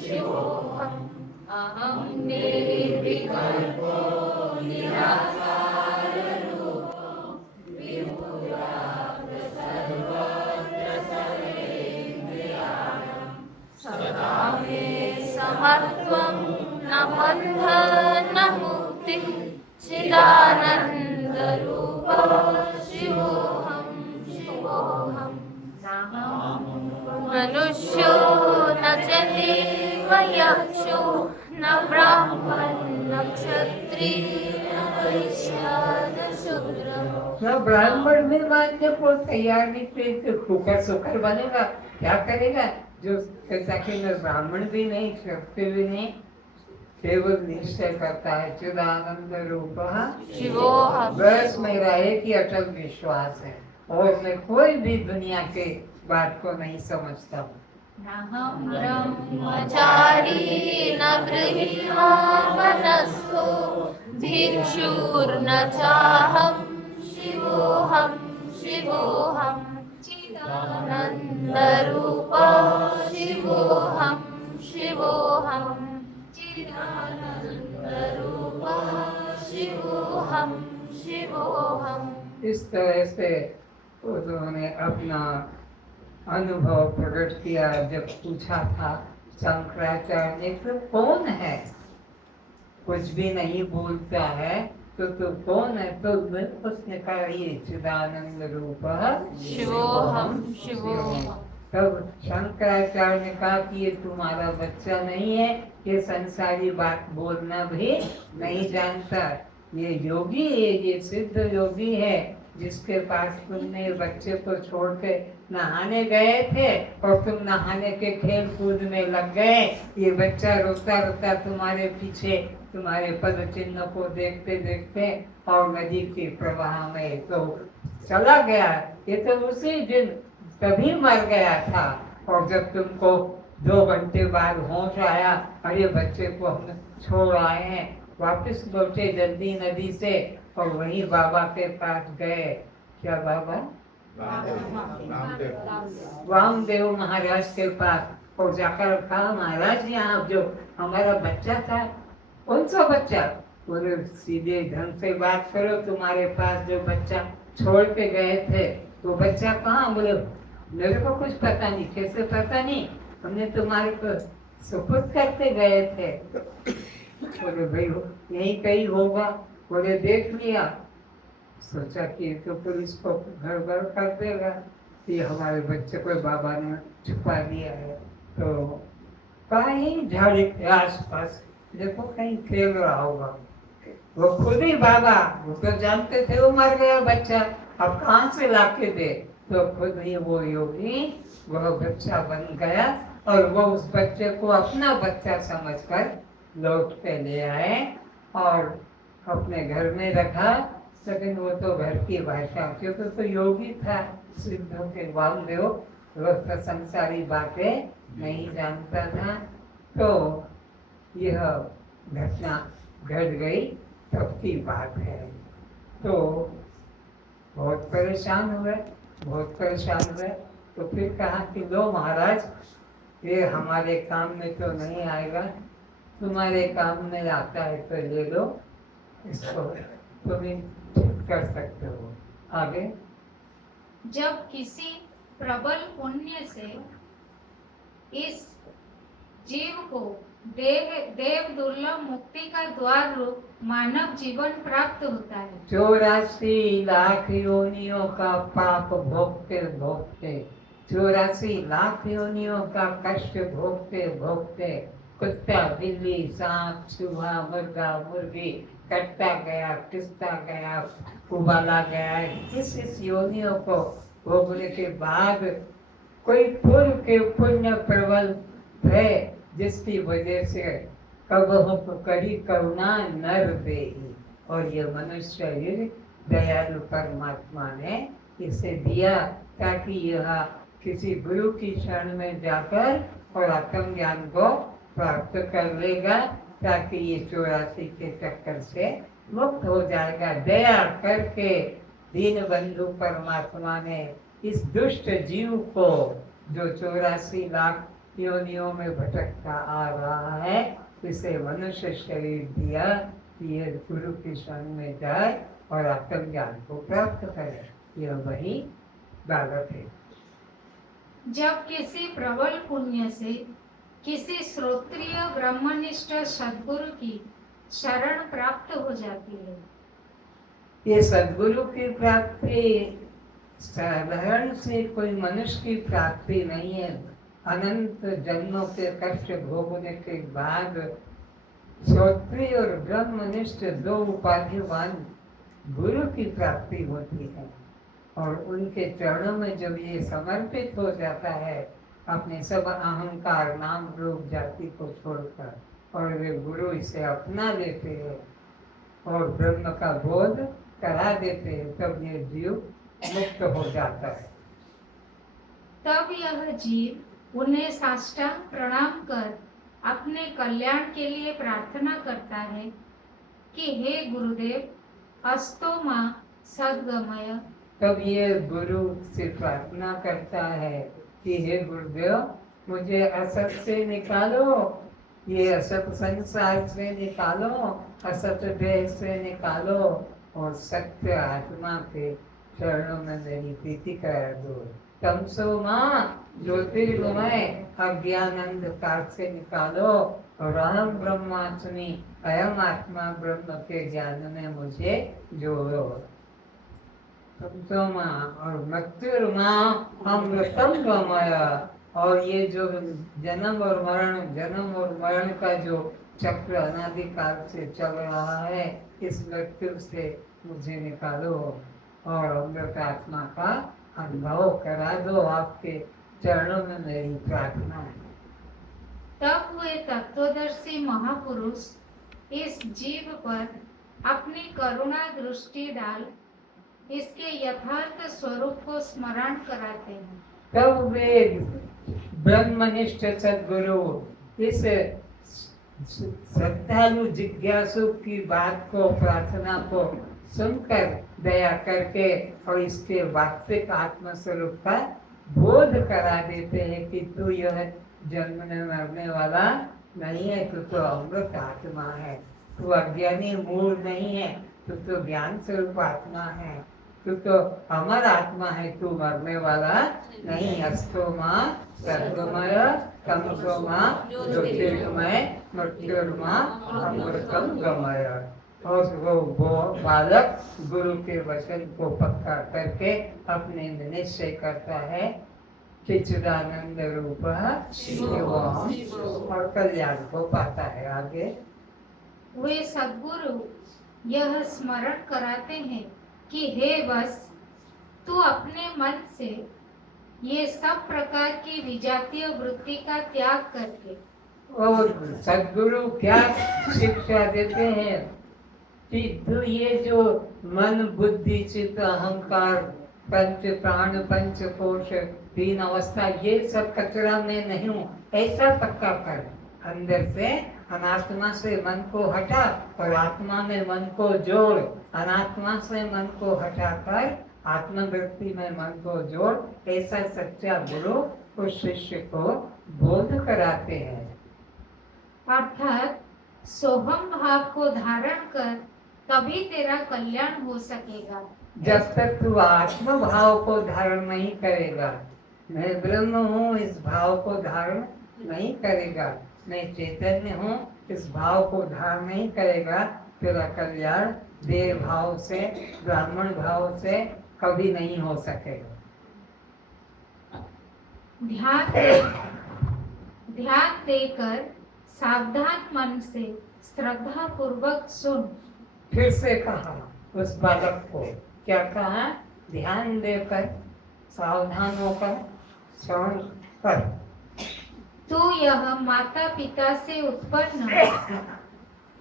शिवोऽहम्। अहं निर्विकल्पो निराकार रूपो विभुराग सर्वत्र सर्वेन्द्रियाणां सदा मे समत्वं न बन्धः न मुक्तिः चिदानंद रूपः शिवोऽहं शिवोऽहम्। मनुष्यो न च देव यक्षो न ब्राह्मण न क्षत्रिय न वैश्य न शूद्र। ना ब्राह्मण भी मानने को तैयार नहीं थे, कुकर सुकर बनेगा, क्या करेगा? जो कहता कि न ब्राह्मण भी नहीं, क्षत्रिय भी नहीं, केवल निश्चय करता है चिदानंद रूप शिवोऽहम्। बस मेरा एक ही अटल विश्वास है और मैं कोई भी दुनिया के बात को नहीं समझता हूँ। नाहं ब्रह्मचारी न गृहीणो मनस्थो भिक्षुर्न चाहं शिवोऽहं शिवोऽहम्। चिदानंद रूपः शिवोऽहं शिवोऽहम्। चिदानंद रूपः शिवोऽहं शिवोऽहम्। इस तरह से उन्होंने अपना अनुभव प्रकट किया। जब पूछा था शंकराचार्य ने तो कौन है, कुछ भी नहीं बोलता है तो कौन है? तो उसने कहा ये चिदानंद रूप शिवोऽहं शिवोऽहम्। तब शंकराचार्य ने कहा कि ये तुम्हारा बच्चा नहीं है, ये संसारी बात बोलना भी नहीं जानता, ये योगी है, ये सिद्ध योगी है जिसके पास तुमने बच्चे को छोड़ के नहाने गए थे और तुम नहाने के खेल कूद में लग गए। ये बच्चा रोता रोता तुम्हारे पीछे तुम्हारे पद चिन्ह को देखते देखते और नदी के प्रवाह में तो चला गया। ये तो उसी दिन तभी मर गया था और जब तुमको 2 घंटे बाद होश आया, अरे बच्चे को हम छोड़ आए हैं, वापस लौटे जल्दी नदी से और वही बाबा के पास गए। क्या बाबा? वामदेव महाराज के पास और जाकर कहा महाराज यहाँ जो हमारा बच्चा था, कौन सा बच्चा? बोले सीधे ढंग से बात करो, तुम्हारे पास जो बच्चा छोड़ के गए थे वो बच्चा कहाँ? बोले मेरे को कुछ पता नहीं। कैसे पता नहीं? हमने तुम्हारे को सुपुर्द करते गए थे। बोले भाई यही कहीं होगा। बोले देख लिया, सोचा कि तो पुलिस को घर घर कर देगा, ये हमारे बच्चे को बाबा ने छुपा दिया है। तो कहीं झाड़ी के आसपास देखो कहीं खेल रहा होगा। वो खुद ही बाबा, वो तो जानते थे वो मर गया बच्चा, अब कहाँ से लाके दे? तो खुद ही वो योगी वह बच्चा बन गया और वो उस बच्चे को अपना बच्चा समझकर लौट के ले आए और अपने घर में रखा। लेकिन वो तो घर की भाषा, क्योंकि तो योगी था, सिद्धों के वामदेव, वो तो संसारी बातें नहीं जानता था। तो यह घटना घट गई, तब की बात है। तो बहुत परेशान हुए, बहुत परेशान हुए। तो फिर कहा कि लो महाराज, ये हमारे काम में तो नहीं आएगा, तुम्हारे काम में आता है तो ले लो, इसको तुम ठीक कर सकते हो। आगे। जब किसी प्रबल पुण्य से इस जीव को देव दुर्लभ मुक्ति का द्वार रूप मानव जीवन प्राप्त होता है। 84 लाख योनियों का पाप भोगते भोगते, 84 लाख योनियों का कष्ट भोगते भोगते, कुत्ता बिल्ली सांप चूहा मुर्गा मुर्गी कटता गया, किसता गया, उबाला गया, इस योनियों को भोगने के बाद कोई पूर्व के पुण्य प्रबल थे, जिसकी वजह से कबहु करी करुणा नर देही, और ये मनुष्य शरीर दयालु परमात्मा ने इसे दिया ताकि यह किसी गुरु की शरण में जाकर और आत्म ज्ञान को प्राप्त कर लेगा, ताकि ये 84 के चक्कर से मुक्त हो जाएगा। दया करके दीन बंधु परमात्मा ने इस दुष्ट जीव को, जो 84 लाख योनियों में भटकता आ रहा है, इसे मनुष्य शरीर दिया कि ये गुरु की शरण में जाए और आत्म ज्ञान को प्राप्त करे। यह वही बालक है। जब किसी प्रबल पुण्य से किसी श्रोत्रिय ब्रह्मनिष्ठ सद्गुरु की शरण प्राप्त हो जाती है, ये सद्गुरु की प्राप्ति साधारण से कोई मनुष्य की प्राप्ति नहीं है। अनंत जन्मों के कष्ट भोगने के बाद श्रोत्रिय और ब्रह्मनिष्ठ 2 उपाधिवान गुरु की प्राप्ति होती है, और उनके चरणों में जब ये समर्पित हो जाता है अपने सब अहंकार नाम रूप जाति को छोड़कर, और वे गुरु इसे अपना लेते हैं और ब्रह्म का बोध करा देते हैं, तब ये जीव मुक्त हो जाता है। तब यह जीव उन्हें साष्टांग प्रणाम कर अपने कल्याण के लिए प्रार्थना करता है कि हे गुरुदेव अस्तो मां सद्गमय। तब ये गुरु से प्रार्थना करता है कि हे गुरुदेव, मुझे असत से निकालो, ये असत संसार से निकालो, असत देह से निकालो, और सत्य आत्मा के चरणों में मेरी प्रीति करा दो। तमसो माँ ज्योतिर्गमय अज्ञान अंधकार से निकालो, और अहम ब्रह्मास्मि अयम आत्मा ब्रह्म के ज्ञान में मुझे जोड़ो। तमसो माँ और मृत्युर्मा अमृतम गमय, और ये जो जन्म और मरण का जो चक्र अनादिकाल से चल रहा है, इस मृत्यु से मुझे निकालो और अमृत आत्मा का अनुभव करा दो। आपके चरणों में मेरी प्रार्थना है। तब वे तत्वदर्शी महापुरुष इस जीव पर अपनी करुणा दृष्टि डाल इसके यथार्थ स्वरूप को स्मरण कराते हैं। तब वे ब्रह्मनिष्ठ सद्गुरु इस श्रद्धालु जिज्ञासु की बात को, प्रार्थना को सुनकर दया करके और इसके वास्तविक आत्मस्वरूप का बोध करा देते हैं कि तू यह जन्मने मरने वाला नहीं है, तू तो अमृत आत्मा है, तू अज्ञानी मूल नहीं है, तू तो ज्ञान स्वरूप आत्मा है, तू तो अमर आत्मा है, तू मरने वाला नहीं। अस्तो माँ सर्वमय तमसो माँ ज्योतिर्गमय मृत्युर्मा अमृतम गमय। और वो बालक गुरु के वचन को पक्का करके अपने निश्चय करता है कि चिदानंद रूप शिवम, और कल्याण को पाता है। आगे वे सद्गुरु यह स्मरण कराते हैं कि हे बस तू अपने मन से ये सब प्रकार की विजातीय वृत्ति का त्याग करके और सद्गुरु क्या शिक्षा देते हैं कि तू ये जो मन बुद्धि चित्त अहंकार पंच प्राण पंच कोश तीन अवस्था ये सब कचरा में नहीं हूँ ऐसा पक्का कर। अंदर से अनात्मा से मन को हटा और आत्मा में मन को जोड़। अनात्मा से मन को हटाकर आत्मवृत्ति में मन को जोड़। ऐसा सच्चा गुरु उस शिष्य को बोध कराते हैं। अर्थात सोहम भाव को धारण कर तभी तेरा कल्याण हो सकेगा। जब तक तू आत्म भाव को धारण नहीं करेगा, मैं ब्रह्म हूँ इस भाव को धारण नहीं करेगा, मैं चैतन्य हूँ इस भाव को धारण नहीं करेगा, तेरा कल्याण देह भाव से ब्राह्मण भाव से कभी नहीं हो सकेगा। ध्यान देकर सावधान मन से श्रद्धा पूर्वक सुन। फिर से कहा उस बालक को, क्या कहा? ध्यान देकर सावधान होकर श्रवण कर। तू यह माता पिता से उत्पन्न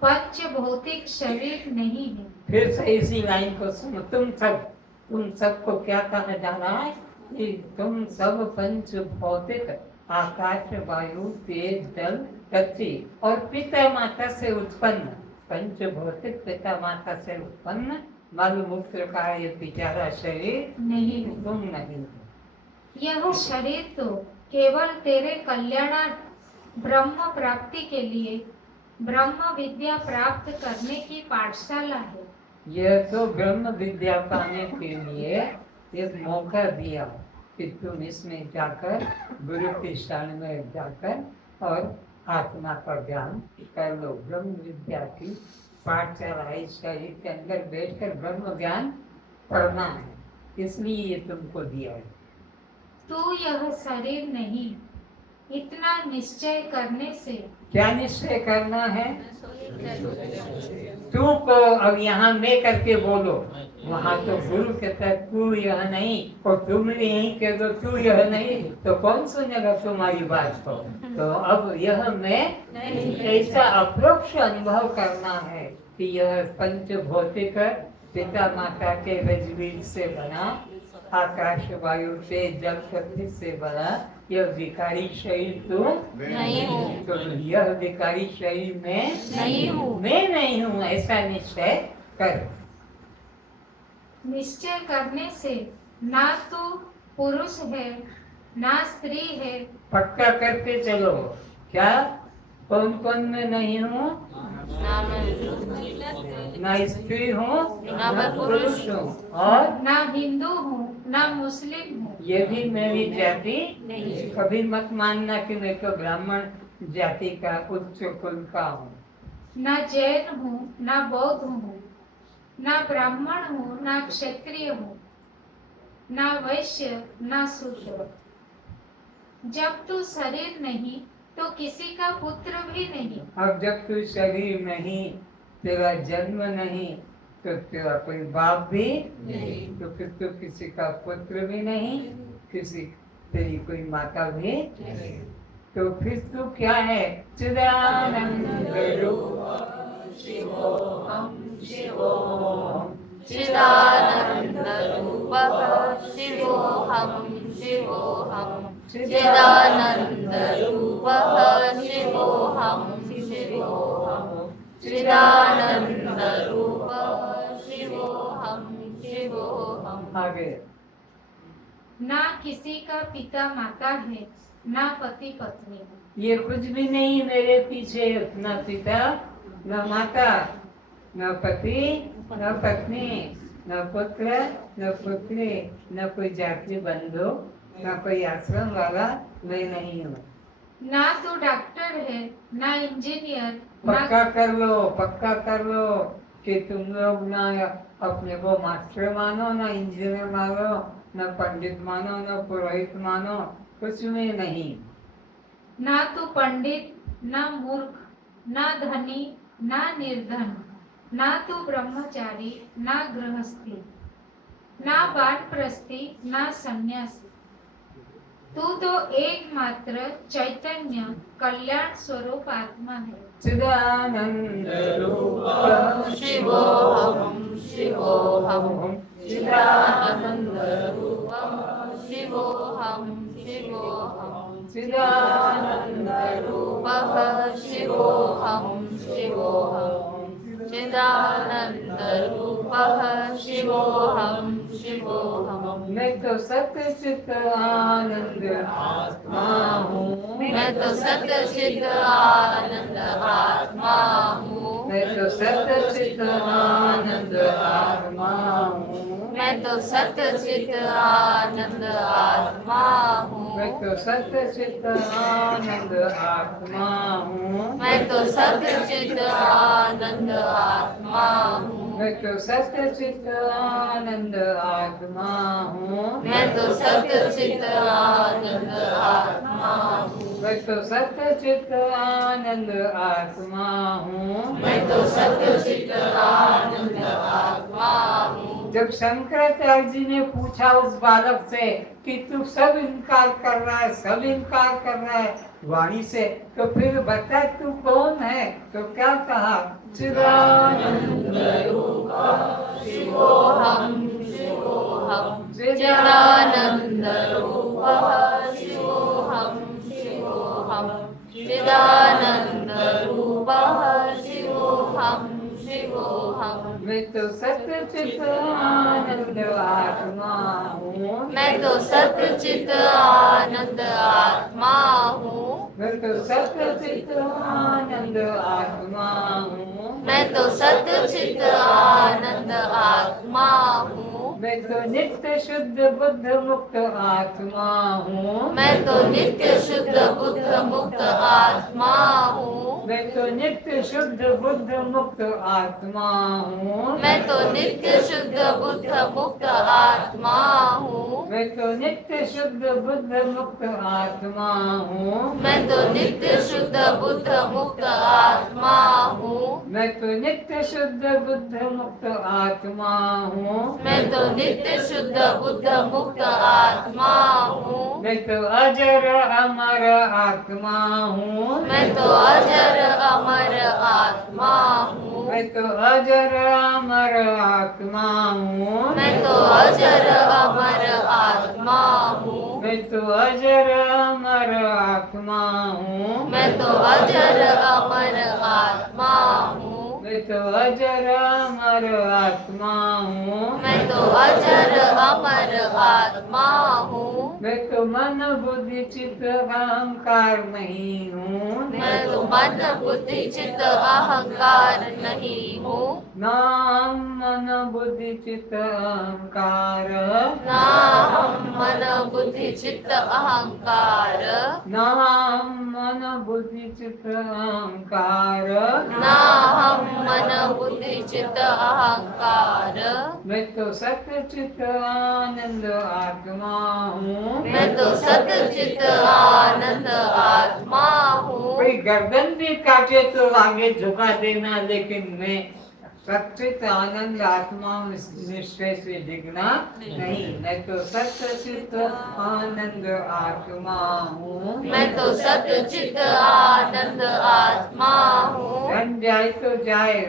पंच भौतिक शरीर नहीं है। फिर से इसी लाइन को सुनो। तुम सबको क्या कहा जा रहा है कि तुम सब पंच भौतिक आकाश वायु तेज जल पृथ्वी और पिता माता से उत्पन्न पंच भौतिक पिता माता से उत्पन्न मल मूत्र का ये पिटारा शरीर नहीं, तुम नहीं। यह शरीर तो केवल तेरे कल्याणार्थ ब्रह्म प्राप्ति के लिए ब्रह्म विद्या प्राप्त करने की पाठशाला है। यह तो ब्रह्म विद्या पाने के लिए एक मौका दिया कि तुम इसमें जाकर गुरु की शरण में जाकर और आत्मा का ज्ञान कर लो। ब्रह्म विद्या की पाठशाला इस शरीर के अंदर बैठकर ब्रह्म ज्ञान पढ़ना है, इसलिए ये तुमको दिया है। तू यह शरीर नहीं, इतना निश्चय करने से। क्या निश्चय करना है? तू को अब यहाँ मैं करके बोलो, वहाँ तो गुरु कहता है तू यह नहीं, और तुम यही कह दो तू यह नहीं, तो कौन सुनेगा तुम्हारी बात को? तो अब यह मैं ऐसा अप्रोक्ष अनुभव करना है कि यह पंच भौतिक पिता माता के रजबीज से बना आकाश वायु से जल पृथ्वी से बना यह विकारी शरीर तू नहीं हूँ। तो यह विकारी शरीर में नहीं हूँ। मैं नहीं हूँ, ऐसा निश्चय कर। निश्चय करने से ना तू पुरुष है ना स्त्री है। पक्का करके चलो। क्या? कौन कौन में नहीं हूँ? ना मैं ना स्त्री हूँ ना मैं पुरुष हूँ, और ना हिंदू हूँ ना मुस्लिम हूँ। ये भी मेरी जाति नहीं। कभी मत मानना कि मैं तो ब्राह्मण जाति का उच्च कुल का हूँ। ना जैन हूँ ना बौद्ध हूँ, ना ब्राह्मण हूँ ना क्षत्रिय हूँ, ना वैश्य ना शूद्र। जब तू शरीर नहीं तो किसी का पुत्र भी नहीं। अब जब तू शरीर नहीं, तेरा जन्म नहीं, तो तेरा कोई बाप भी नहीं। तो फिर तो किसी का पुत्र भी नहीं, किसी तेरी कोई माता भी नहीं। तो फिर तू क्या है? चिदानंद रूप शिवोऽहं शिवोऽहं चिदानंद रूपः शिवोऽहं शिवोऽहं चिदानंद रूपः शिवोऽहं शिवोऽहं चिदानंद रूपः शिवोऽहं शिवोऽहं। आगे। ना किसी का पिता माता है ना पति पत्नी है। ये कुछ भी नहीं मेरे पीछे, न पिता न माता न पति न पत्नी न पुत्र न पुत्री न कोई जाति बंधु न कोई आश्रम वाला मैं नहीं हूँ। ना तू डॉक्टर है ना इंजीनियर पक्का कर लो, पक्का कर लो कि तुम लोग ना अपने को मास्टर मानो ना इंजीनियर मानो न पंडित मानो न पुरोहित मानो, कुछ में नहीं। ना तू पंडित ना मूर्ख ना धनी ना निर्धन, ना तू ब्रह्मचारी ना गृहस्थी, ना वानप्रस्थी ना सन्यासी। तू तो एकमात्र चैतन्य कल्याण स्वरूप आत्मा है। चिदानंद रूप शिवोऽहं शिवोऽहं चिदानंद रूपं शिवोऽहं शिवोऽहं चिदानंद रूपः शिवोऽहं शिवोऽहं चिदानंद रूपः शिवोऽहं शिवोऽहं। मैं तो सत्य चित आनंद आत्मा हूँ। मैं तो सत्य चित आनंद आत्मा हूँ। मैं तो सत्य चित आनंद आत्मा हूँ। मैं तो सत्य चित आनंद आत्मा हूँ। मैं तो सत्य चित आनंद आत्मा हूँ। मैं तो सत्य चित आनंद आत्मा हूँ। मैं तो सत्य चित आनंद आत्मा हूँ। मैं तो सत्य चित आनंद आत्मा हूँ। मैं तो सत्य चित आनंद आत्मा हूँ। मैं तो सत्य चित आनंद आत्मा हूँ। जब शंकराचार्य जी ने पूछा उस बालक से कि तू सब इनकार कर रहा है, सब इनकार कर रहा है वाणी से, तो फिर बता तू कौन है? तो क्या कहा? चिदानंद रूप शिवोऽहं शिवोऽहं चिदानंद रूपः शिवोऽहं शिवोऽहं चिदानंद रूपः शिवोऽहं शिवोऽहं। मैं तो सत्य चित आनंद आत्मा हूँ। मैं तो सत्य चित आनंद आत्मा हूँ। मैं तो सत्य चित आनंद आत्मा हूँ। मैं तो सत्य चित आनंद आत्मा हूँ। मैं तो नित्य शुद्ध बुद्ध मुक्त आत्मा हूँ। मैं तो नित्य शुद्ध बुद्ध मुक्त आत्मा हूँ। मैं तो नित्य शुद्ध बुद्ध मुक्त आत्मा हूँ। मैं तो नित्य शुद्ध बुद्ध मुक्त आत्मा हूँ। मैं तो नित्य शुद्ध बुद्ध मुक्त आत्मा हूँ। मैं तो नित्य शुद्ध बुद्ध मुक्त आत्मा हूँ। मैं तो नित्य शुद्ध बुद्ध मुक्त आत्मा हूँ। मैं तो नित्य शुद्ध बुद्ध मुक्त आत्मा हूँ। मैं तो अजर अमर आत्मा हूँ। मैं तो अजर अमर आत्मा हूँ। मैं तो अजर अमर आत्मा हूँ। मैं तो अजर अमर आत्मा हूँ। मैं तो अजर अमर आत्मा हूँ। मैं तो अजर अमर आत्मा हूँ। मैं तो अजर अमर आत्मा हूँ। मैं तो अजर अमर आत्मा हूँ। मैं तो मन बुद्धि चित्त अहंकार नहीं हूँ। मैं तो मन बुद्धि चित्त अहंकार नहीं हूँ। नाम मन बुद्धि चित्त अहंकार। ना हम मन बुद्धि चित्त अहंकार। नाम मन बुद्धि चित्त अहंकार। ना हम मन बुद्धि चित्त अहंकार। मैं तो सत्य चित्त आनंद आत्मा हूँ। मैं तो सत्य चित्त आनंद आत्मा हूँ। कोई गर्दन भी काटे तो आगे झुका देना, लेकिन मैं सच्चित आनंद आत्मा निश्चय से डिगना नहीं। मैं तो सत्य चित्त आनंद आत्मा हूँ। मैं तो सत्य चित्त आनंद आत्मा हूँ। धन जाए तो जाए,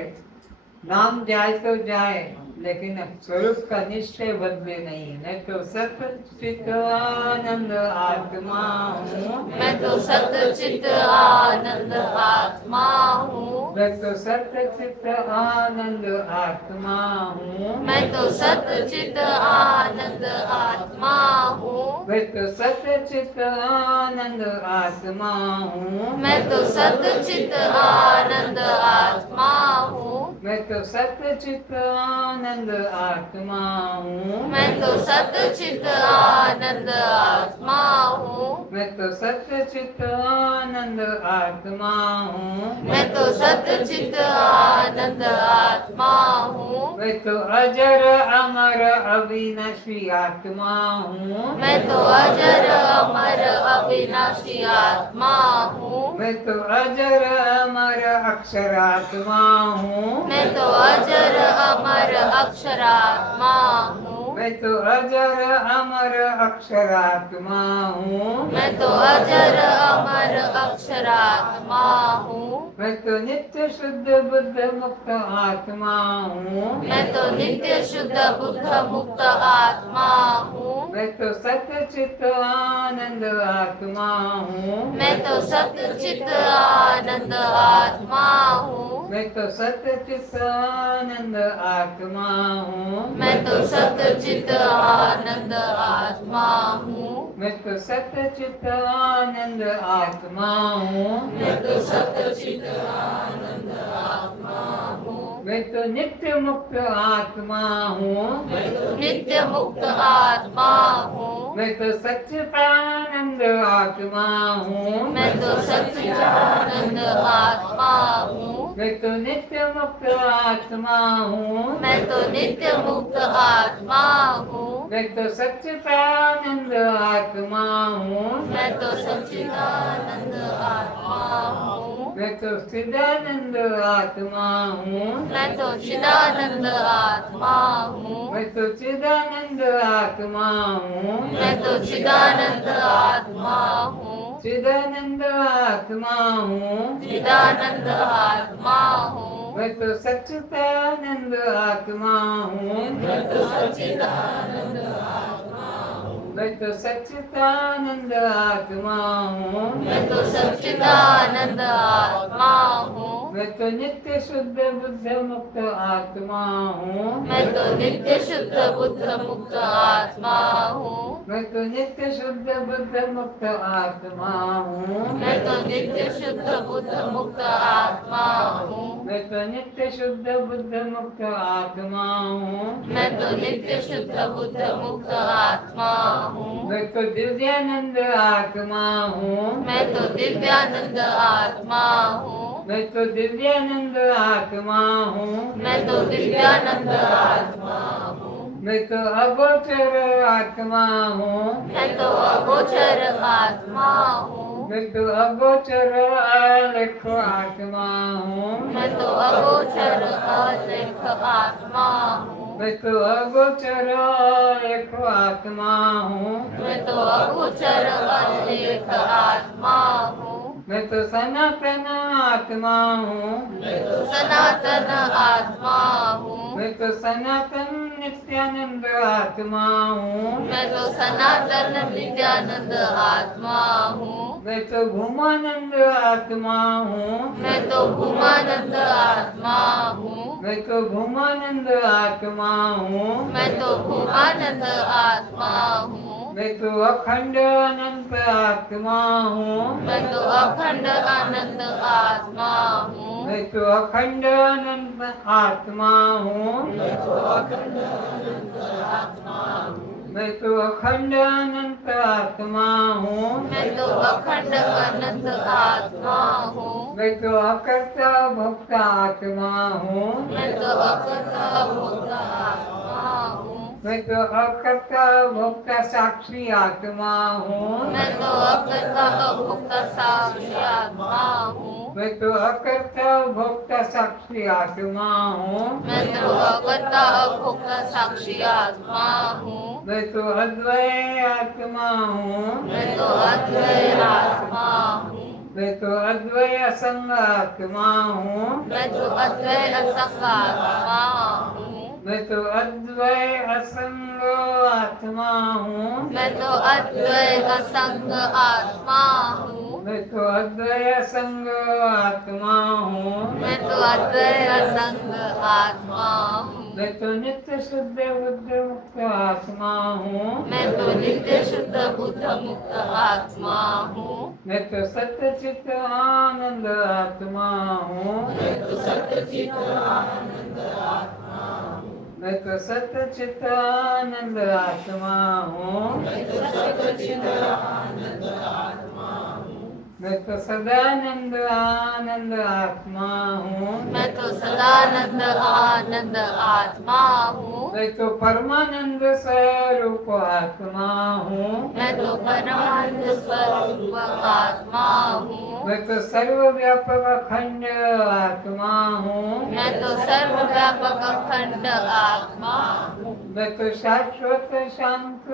नाम जाए तो जाए, लेकिन स्वरूप का निश्चय बदले नहीं। मैं तो सत्य चित्त आनंद आत्मा हूँ। मैं तो सत्य चित्त आनंद आत्मा हूँ। मैं तो सत्य चित्त आनंद आत्मा हूँ। मैं तो सत्य चित्त आनंद आत्मा हूँ। मैं तो सत्य चित्त आनंद आत्मा हूँ। मैं तो सत्य चित्त आनंद आत्मा हूँ। मैं तो सत्य चित्त आनंद आत्मा हूँ। मैं तो सत्य चित्त आनंद आत्मा हूँ। मैं तो सत्य चित्त आनंद आत्मा हूँ। मैं तो सत्य चित्त आनंद आत्मा हूँ। मैं तो अजर अमर अविनाशी आत्मा हूँ। मैं तो अजर अमर अविनाशी आत्मा हूँ। मैं तो अजर अमर अक्षर आत्मा हूँ। मैं तो अजर अमर अक्षरात्मा हूँ। मैं तो अजर अमर अक्षरात्मा हूँ। मैं तो अजर अमर अक्षरात्मा हूँ। मैं तो नित्य शुद्ध बुद्ध मुक्त आत्मा हूँ। मैं तो नित्य शुद्ध बुद्ध मुक्त आत्मा हूँ। मैं तो सत्य चित्त आनंद आत्मा हूँ। मैं तो सत्य चित्त आनंद आत्मा हूँ। मैं तो सत्य चित्त आनंद आत्मा हूँ। मैं तो सत्य चित्त आनंद आत्मा हूँ। मैं तो सत्य चित्त आनंद आत्मा हूँ। मैं तो सत्य चित्त आनंद आत्मा हूँ। मैं तो नित्य मुक्त आत्मा हूँ। मैं तो नित्य मुक्त आत्मा हूँ। मैं तो सच्चिदानंद आत्मा हूँ। मैं तो सच्चिदानंद आत्मा हूँ। मैं तो नित्य मुक्त आत्मा हूँ। मैं तो नित्य मुक्त आत्मा हूँ। मैं तो सच्चिदानंद आत्मा हूँ। मैं तो सच्चिदानंद आत्मा हूँ। मैं तो चिदानंद आत्मा हूँ। मैं तो चिदानंद आत्मा हूँ। मैं तो चिदानंद आत्मा हूँ। मैं तो चिदानंद आत्मा हूँ। चिदानंद आत्मा हूँ। चिदानंद आत्मा हूँ। मैं तो सच्चिदानंद आत्मा हूँ। मैं तो सच्चिदानंद आत्मा हूँ। मैं तो सच्चिदानंद आत्मा हूँ। मैं तो सच्चिदानंद आत्मा हूँ। मैं तो नित्य शुद्ध बुद्ध मुक्त आत्मा हूँ। मैं तो नित्य शुद्ध बुद्ध मुक्त आत्मा हूँ। मैं तो नित्य शुद्ध बुद्ध मुक्त आत्मा हूँ। मैं तो नित्य शुद्ध बुद्ध मुक्त आत्मा हूँ। मैं तो नित्य शुद्ध बुद्ध मुक्त आत्मा हूँ। मैं तो नित्य शुद्ध बुद्ध मुक्त आत्मा हूँ। मैं तो दिव्यानंद आत्मा हूँ। मैं तो दिव्यानंद आत्मा हूँ। मैं तो दिव्यानंद आत्मा हूँ। मैं तो दिव्यानंद आत्मा हूँ। मैं तो अगोचर आत्मा हूँ। मैं तो अगोचर आत्मा हूँ। मैं तो अगोचर अलेख आत्मा हूँ। मैं तो अगोचर अलेख आत्मा हूँ। मैं तो अगोचर अलेख आत्मा हूँ। मैं तो अगोचर अलेख आत्मा हूँ। मैं तो सनातन आत्मा हूँ। मैं तो सनातन आत्मा हूँ। मैं तो सनातन नित्यानंद आत्मा हूँ। मैं तो सनातन नित्यानंद आत्मा हूँ। मैं तो भूमानंद आत्मा हूँ। मैं तो भूमानंद आत्मा हूँ। मैं तो भूमानंद आत्मा हूँ। मैं तो भूमानंद आत्मा हूँ। मैं तो अखंड अनंत आत्मा हूँ। मैं तो अखंड आनंद आत्मा हूँ। मैं तो अखंड अनंत आत्मा हूँ। मैं तो अखंड आनंद आत्मा हूँ। मैं तो अखंड अनंत आत्मा हूँ। मैं तो अखंड अनंत आत्मा हूँ। मैं तो अकर्ता भोक्ता आत्मा हूँ। मैं तो अकर्ता भोक्ता आत्मा हूँ। मैं तो अकर्ता भोक्ता साक्षी आत्मा हूँ। मैं तो अकर्ता भोक्ता साक्षी आत्मा हूँ। मैं तो अकर्ता भोक्ता साक्षी आत्मा हूँ। मैं तो अकर्ता भोक्ता साक्षी आत्मा हूँ। मैं तो अद्वय आत्मा हूँ। मैं तो अद्वय आत्मा हूँ। मैं तो अद्वय असंग आत्मा हूँ। मैं तो अद्वय असंग आत्मा हूँ। मैं तो अद्वय असंग आत्मा हूँ। मैं तो अद्वय असंग आत्मा हूँ। मैं तो अद्वय असंग आत्मा हूँ। मैं तो अद्वय असंग आत्मा हूँ। मैं तो नित्य शुद्ध बुद्ध मुक्त आत्मा हूँ। मैं तो नित्य शुद्ध बुद्ध मुक्त आत्मा हूँ। मैं तो सत्य चित्त आनंद आत्मा हूँ। मैं तो सत्य चित्त आनंद आत्मा हूँ। मैं तो सत्य चित्त आनंद आत्मा हूँ। मैं तो सत्य चित्त आनंद आत्मा हूँ। मैं तो सदानंद आनंद आत्मा हूँ। मैं तो सदानंद आनंद आत्मा हूँ। मैं तो परमानंद स्वरूप आत्मा हूँ। मैं तो परमानंद स्वरूप आत्मा हूँ। मैं तो सर्वव्यापक अखंड आत्मा हूँ। मैं मैं तो सर्वव्यापक अखंड आत्मा हूँ। मैं तो शाश्वत शांत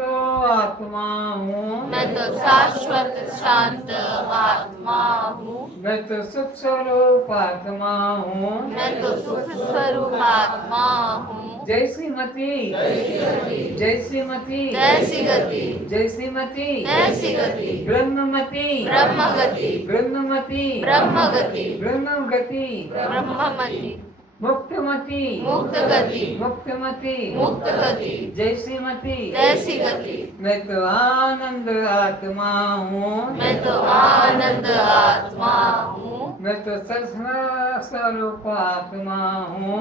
आत्मा हूँ। मैं तो शाश्वत शांत आत्मा हूँ। मैं तो सुख स्वरूप आत्मा हूँ। मैं तो सुख स्वरूप आत्मा हूँ। जय श्रीमती, जय श्रीमती, जैसी गति जय श्रीमती, तैसी गति। ब्रह्ममती, ब्रह्मगति ब्रह्ममती, ब्रह्मगति ब्रह्मगति, ब्रह्ममति मुक्तमती, मुक्त गति मुक्तमती, मुक्त गति जय श्रीमती। तैसी गति। मैं तो आनंद आत्मा हूँ। मैं तो आनंद आत्मा हूँ। मैं तो सत्संग स्वरूप आत्मा हूँ।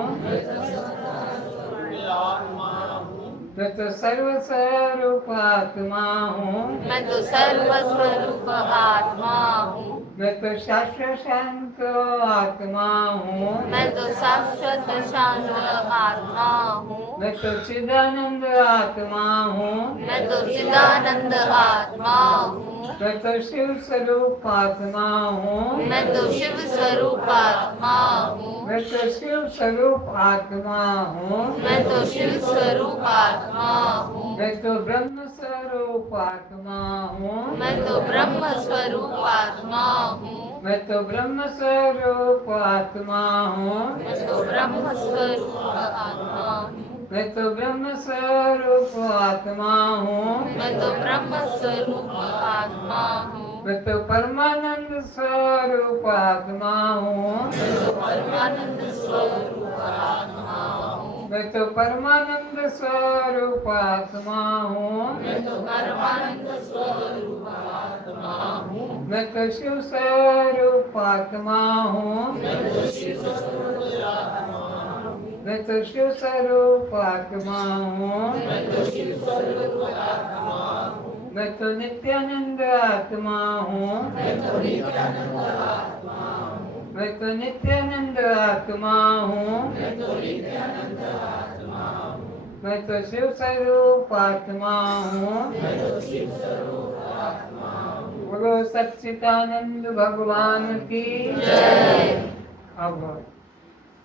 मैं तो सर्व स्वरूप आत्मा हूँ। मैं तो सर्व स्वरूप आत्मा हूँ। मैं तो शाश्वत शांत आत्मा हूँ। मैं तो शाश्वत शांत आत्मा हूँ। मैं तो चिदानंद आत्मा हूँ। मैं तो चिदानंद आत्मा हूँ। मैं तो शिव स्वरूप आत्मा हूँ। मैं तो शिव स्वरूप आत्मा हूँ। मैं तो शिव स्वरूप आत्मा हूँ। मैं तो शिव स्वरूप आत्मा हूँ। मैं तो ब्रह्म स्वरूप आत्मा हूँ। मैं तो ब्रह्म स्वरूप आत्मा हूँ। मैं तो ब्रह्म स्वरूप आत्मा हूँ। मैं तो ब्रह्म स्वरूप आत्मा हूँ। मैं तो ब्रह्म स्वरूप आत्मा हूँ। मैं तो ब्रह्म स्वरूप आत्मा हूँ। मैं तो परमानंद स्वरूप आत्मा हूँ। मैं तो परमानंद स्वरूप आत्मा हूँ। मैं तो परमानंद स्वरूप आत्मा हूँ। मैं तो परमानंद स्वरूप आत्मा हूँ। मैं तो शिव स्वरूप आत्मा हूँ। मैं तो शिव स्वरूप आत्मा हूँ। मैं तो शिव स्वरूप आत्मा हूँ। मैं तो शिव स्वरूप आत्मा हूँ। मैं तो नित्यानंद आत्मा हूँ। मैं तो नित्यानंद आत्मा हूँ। मैं तो नित्यानंद आत्मा हूँ। मैं तो नित्यानंद आत्मा हूँ। मैं तो शिव स्वरूप आत्मा हूँ। मैं तो शिव स्वरूप आत्मा हूँ। बोलो सच्चिदानंद भगवान की जय। अब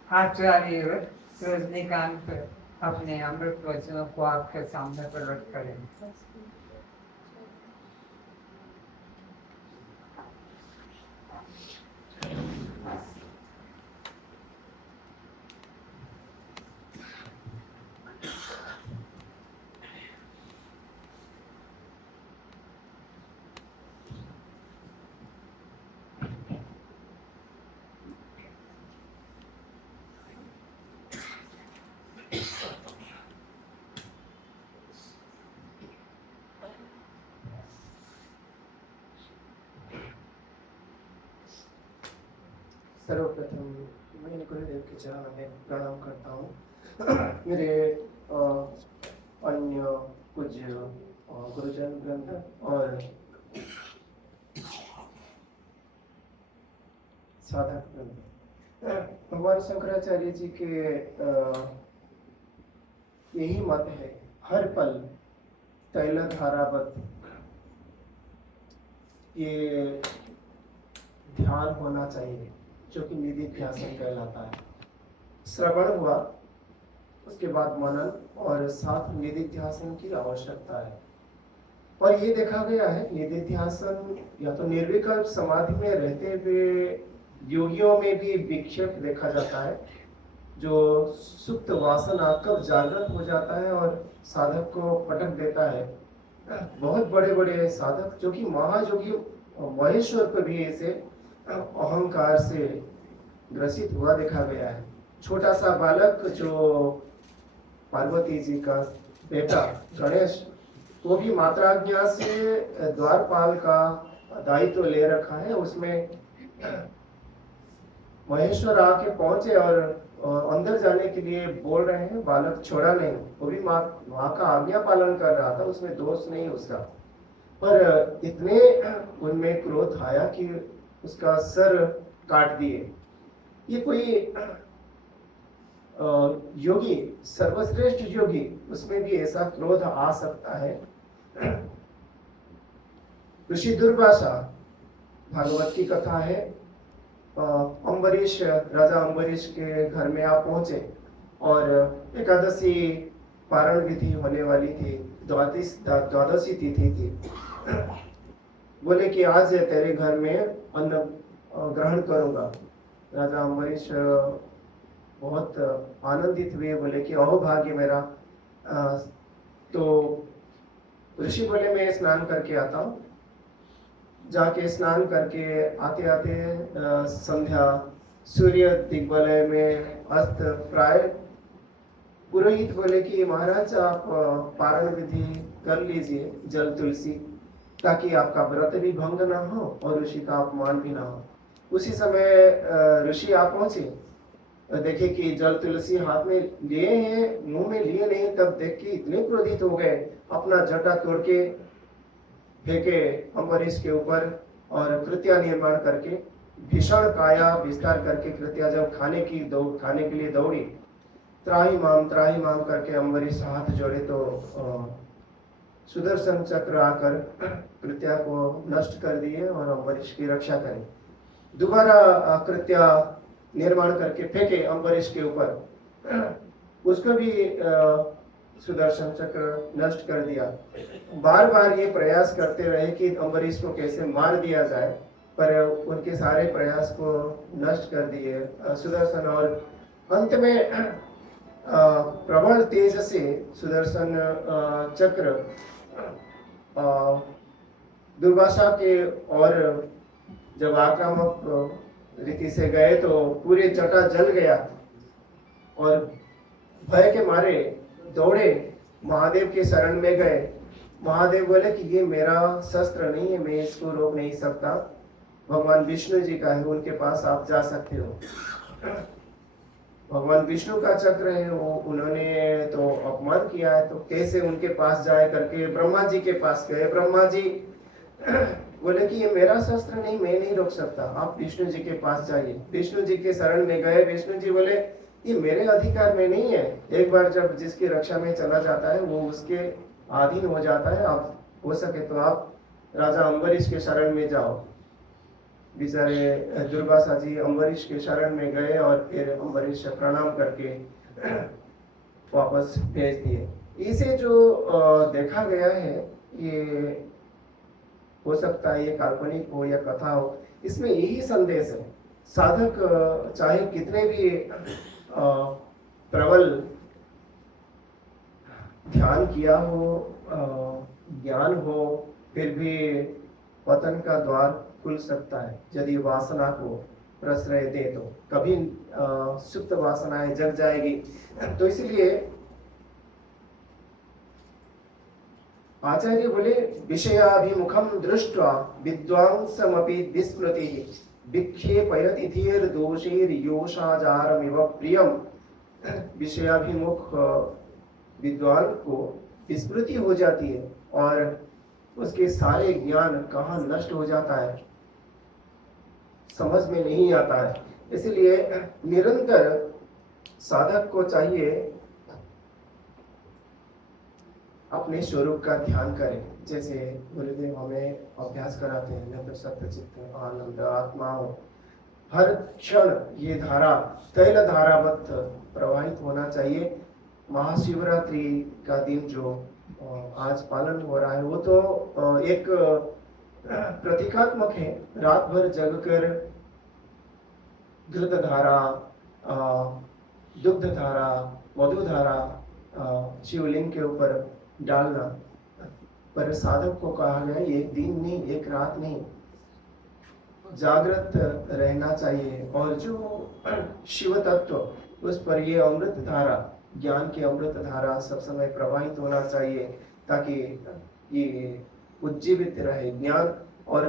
आचार्य रजनीकांत अपने अमृत वचनों को आपके सामने प्रकट करेंगे। सर्वप्रथम मैं गुरुदेव के चरणों में प्रणाम करता हूँ। मेरे अन्य पूज्य गुरुजन वृंद और साधक वृंद, भगवान शंकराचार्य जी के यही मत है, हर पल तैल धारावत ये ध्यान होना चाहिए, जो कि निधिध्यासन कहलाता है। श्रवण हुआ, उसके बाद मनन और साथ निधिध्यासन की आवश्यकता है। और ये देखा गया है, निधिध्यासन या तो निर्विकल्प समाधि में रहते हुए योगियों में भी विक्षेप देखा जाता है, जो सुप्त वासना कब जागृत हो जाता है और साधक को पटक देता है। बहुत बड़े बड़े साधक जो कि महायोगी महेश्वर पर भी ऐसे अहंकार से ग्रसित हुआ देखा गया है। छोटा सा बालक जो पार्वती जी का बेटा गणेश, वो भी मात्राज्ञा से द्वारपाल का दायित्व ले रखा है। उसमें महेश्वर आके पहुंचे और अंदर जाने के लिए बोल रहे हैं, बालक छोड़ा नहीं, वो भी माँ का आज्ञा पालन कर रहा था, उसमें दोष नहीं उसका। पर इतने उनमें क्रोध आया कि उसका सर काट दिए। ये कोई योगी, सर्वश्रेष्ठ योगी, उसमें भी ऐसा क्रोध आ सकता है। ऋषि दुर्वासा, भागवत की कथा है, अम्बरीश, राजा अम्बरीश के घर में आप पहुंचे और एकादशी पारण विधि होने वाली थी, द्वादशी तिथि थी। बोले कि आज तेरे घर में अन्न ग्रहण करूंगा। राजा अम्बरीश बहुत आनंदित हुए, बोले कि अहो भाग्य मेरा। तो ऋषि बोले मैं स्नान करके आता हूँ। जाके स्नान करके आते आते संध्या सूर्य दिग्वलय में अस्त प्राय। पुरोहित बोले कि महाराज आप पारण विधि कर लीजिए जल तुलसी, ताकि आपका व्रत भी भंग ना हो और ऋषि का अपमान भी ना हो। उसी समय ऋषि आप पहुंचे, देखे कि जल तुलसी हाथ में लिए हैं, मुंह में लिए नहीं। तब देख के इतने क्रोधित हो गए, अपना जटा तोड़ के फेंके अम्बरीश के ऊपर और कृत्या निर्माण करके भीषण काया विस्तार करके कृत्या जब खाने के लिए दौड़ी, त्राही माम करके अम्बरीश हाथ जोड़े तो सुदर्शन चक्र आकर कृत्या को नष्ट कर दिए और अम्बरीश की रक्षा करे। दोबारा कृत्या निर्माण करके फेंके अम्बरीश के ऊपर, उसको भी सुदर्शन चक्र नष्ट कर दिया। बार बार ये प्रयास करते रहे कि अम्बरीश को कैसे मार दिया जाए, पर उनके सारे प्रयास को नष्ट कर दिए सुदर्शन। और अंत में प्रबल तेज से सुदर्शन चक्र दुर्वासा के और जब आक्रामक रीति से गए तो पूरे जटा जल गया और भय के मारे दौड़े महादेव के शरण में गए। महादेव बोले कि ये मेरा शस्त्र नहीं है, मैं इसको रोक नहीं सकता, भगवान विष्णु जी का है, उनके पास आप जा सकते हो। भगवान विष्णु का चक्र है, वो उन्होंने तो अपमान किया है, तो कैसे उनके पास जाए करके ब्रह्मा जी के पास गए। ब्रह्मा जी बोले कि ये मेरा शस्त्र नहीं, मैं नहीं रोक सकता, आप विष्णु जी के पास जाइए। विष्णु जी के शरण में गए। विष्णु जी बोले ये मेरे अधिकार में नहीं है, एक बार जब जिसकी रक्षा में चला जाता है वो उसके अधीन हो जाता है, आप हो सके तो आप राजा अम्बरीश के शरण में जाओ। बेचारे दुर्वासा जी अम्बरीश के शरण में गए और फिर अम्बरीश प्रणाम करके वापस भेज दिए। इसे जो देखा गया है, ये हो सकता है ये काल्पनिक हो या कथा हो, इसमें यही संदेश है। साधक चाहे कितने भी प्रबल ध्यान किया हो, ज्ञान हो, फिर भी पतन का द्वार खुल सकता है यदि वासना को प्रश्रय दे तो। कभी सुप्त वासनाएं जग जाएगी। तो इसलिए आचार्य बोले विषयाभिमुखम दृष्ट्वा विद्वांसमपि विस्मृतिः विक्षेपयति धीर दोषेर योषाजारमिव प्रियम। विषयाभिमुख विद्वान को विस्मृति हो जाती है और उसके सारे ज्ञान कहाँ नष्ट हो जाता है, समझ में नहीं आता है। इसलिए निरंतर साधक को चाहिए अपने स्वरूप का ध्यान करें। जैसे गुरुदेव हमें अभ्यास कराते हैं, न तो सत्य चित्त आनंद आत्मा हो, हर क्षण ये धारा तैल धारावत प्रवाहित होना चाहिए। महाशिवरात्रि का दिन जो आज पालन हो रहा है, वो तो एक प्रतीकात्मक है। रात भर जगकर घृत धारा, दुग्ध धारा, मधु धारा शिवलिंग के ऊपर डालना, पर साधक को कहा गया एक दिन नहीं, एक रात नहीं, जागृत रहना चाहिए। और जो शिव तत्व उस पर ये अमृत धारा, ज्ञान की अमृत धारा सब समय प्रवाहित होना चाहिए, ताकि ये उज्जीवित रहे ज्ञान और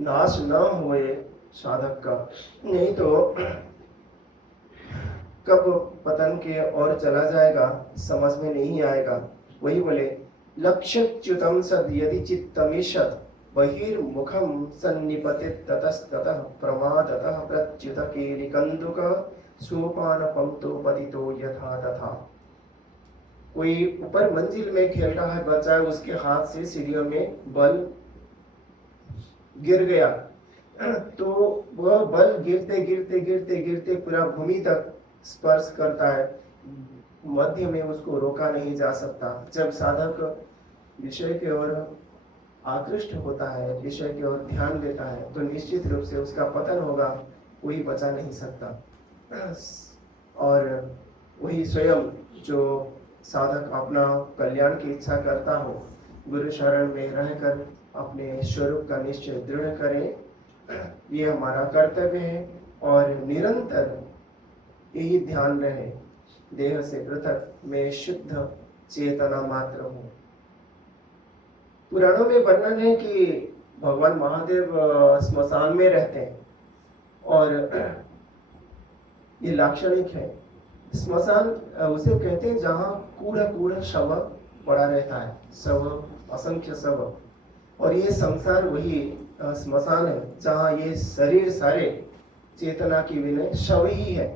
नाश न होए साधक का। नहीं तो कब पतन के और चला जाएगा समझ में नहीं आएगा। वही बोले लक्ष्यच्युतम सद यदि चित्तमीशत बहिर्मुखम सन्निपतित ततस्ततः प्रमादतः प्रच्युत केलिकंदुक सोपान पंक्तो पतितो यथा तथा। कोई ऊपर मंजिल में खेल रहा है बच्चा, उसके हाथ से सीढ़ियों में बल गिर गया तो वह बल गिरते गिरते गिरते गिरते पूरा भूमि तक स्पर्श करता है, मध्य में उसको रोका नहीं जा सकता। जब साधक विषय की ओर आकृष्ट होता है, विषय की ओर ध्यान देता है, तो निश्चित रूप से उसका पतन होगा, कोई बचा नहीं सकता। और वही स्वयं जो साधक अपना कल्याण की इच्छा करता हो, गुरु शरण में रहकर अपने स्वरूप का निश्चय दृढ़ करे, ये हमारा कर्तव्य है। और निरंतर यही ध्यान रहे, देह से पृथक मैं शुद्ध चेतना मात्र हूँ। पुराणों में वर्णन है कि भगवान महादेव स्मशान में रहते हैं, और ये लाक्षणिक है। स्मशान उसे कहते हैं जहाँ कूड़ा कूड़ा शव पड़ा रहता है, शव, असंख्य शव। और ये संसार वही स्मशान है जहाँ ये शरीर सारे चेतना की विनय शव ही है,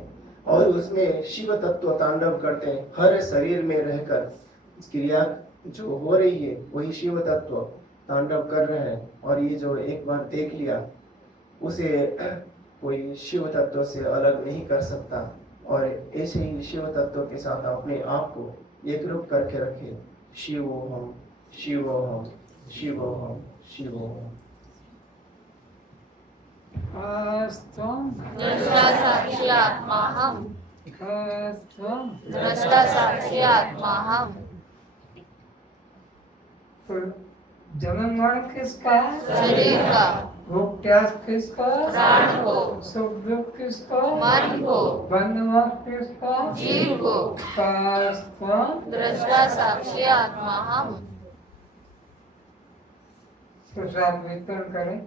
और उसमें शिव तत्व तांडव करते हैं। हर शरीर में रहकर क्रिया जो हो रही है वही शिव तत्व तांडव कर रहे हैं। और ये जो एक बार देख लिया उसे कोई शिव तत्व से अलग नहीं कर सकता। और ऐसे ही शिव तत्व के साथ अपने आप को एक रूप करके रखे। शिवोहम शिवोहम शिवोहम शिवोहम। दृष्टा साक्षी आत्माहम, दृष्टा साक्षी आत्माहम। जन्म मरण किसका है? शरीर का, भूख प्यास किसका? प्राण को, सुख दुख किसका? मन को, बंध मोक्ष किसका? जीव को। दृष्टा साक्षी आत्माहम। प्रसाद वितरण करें।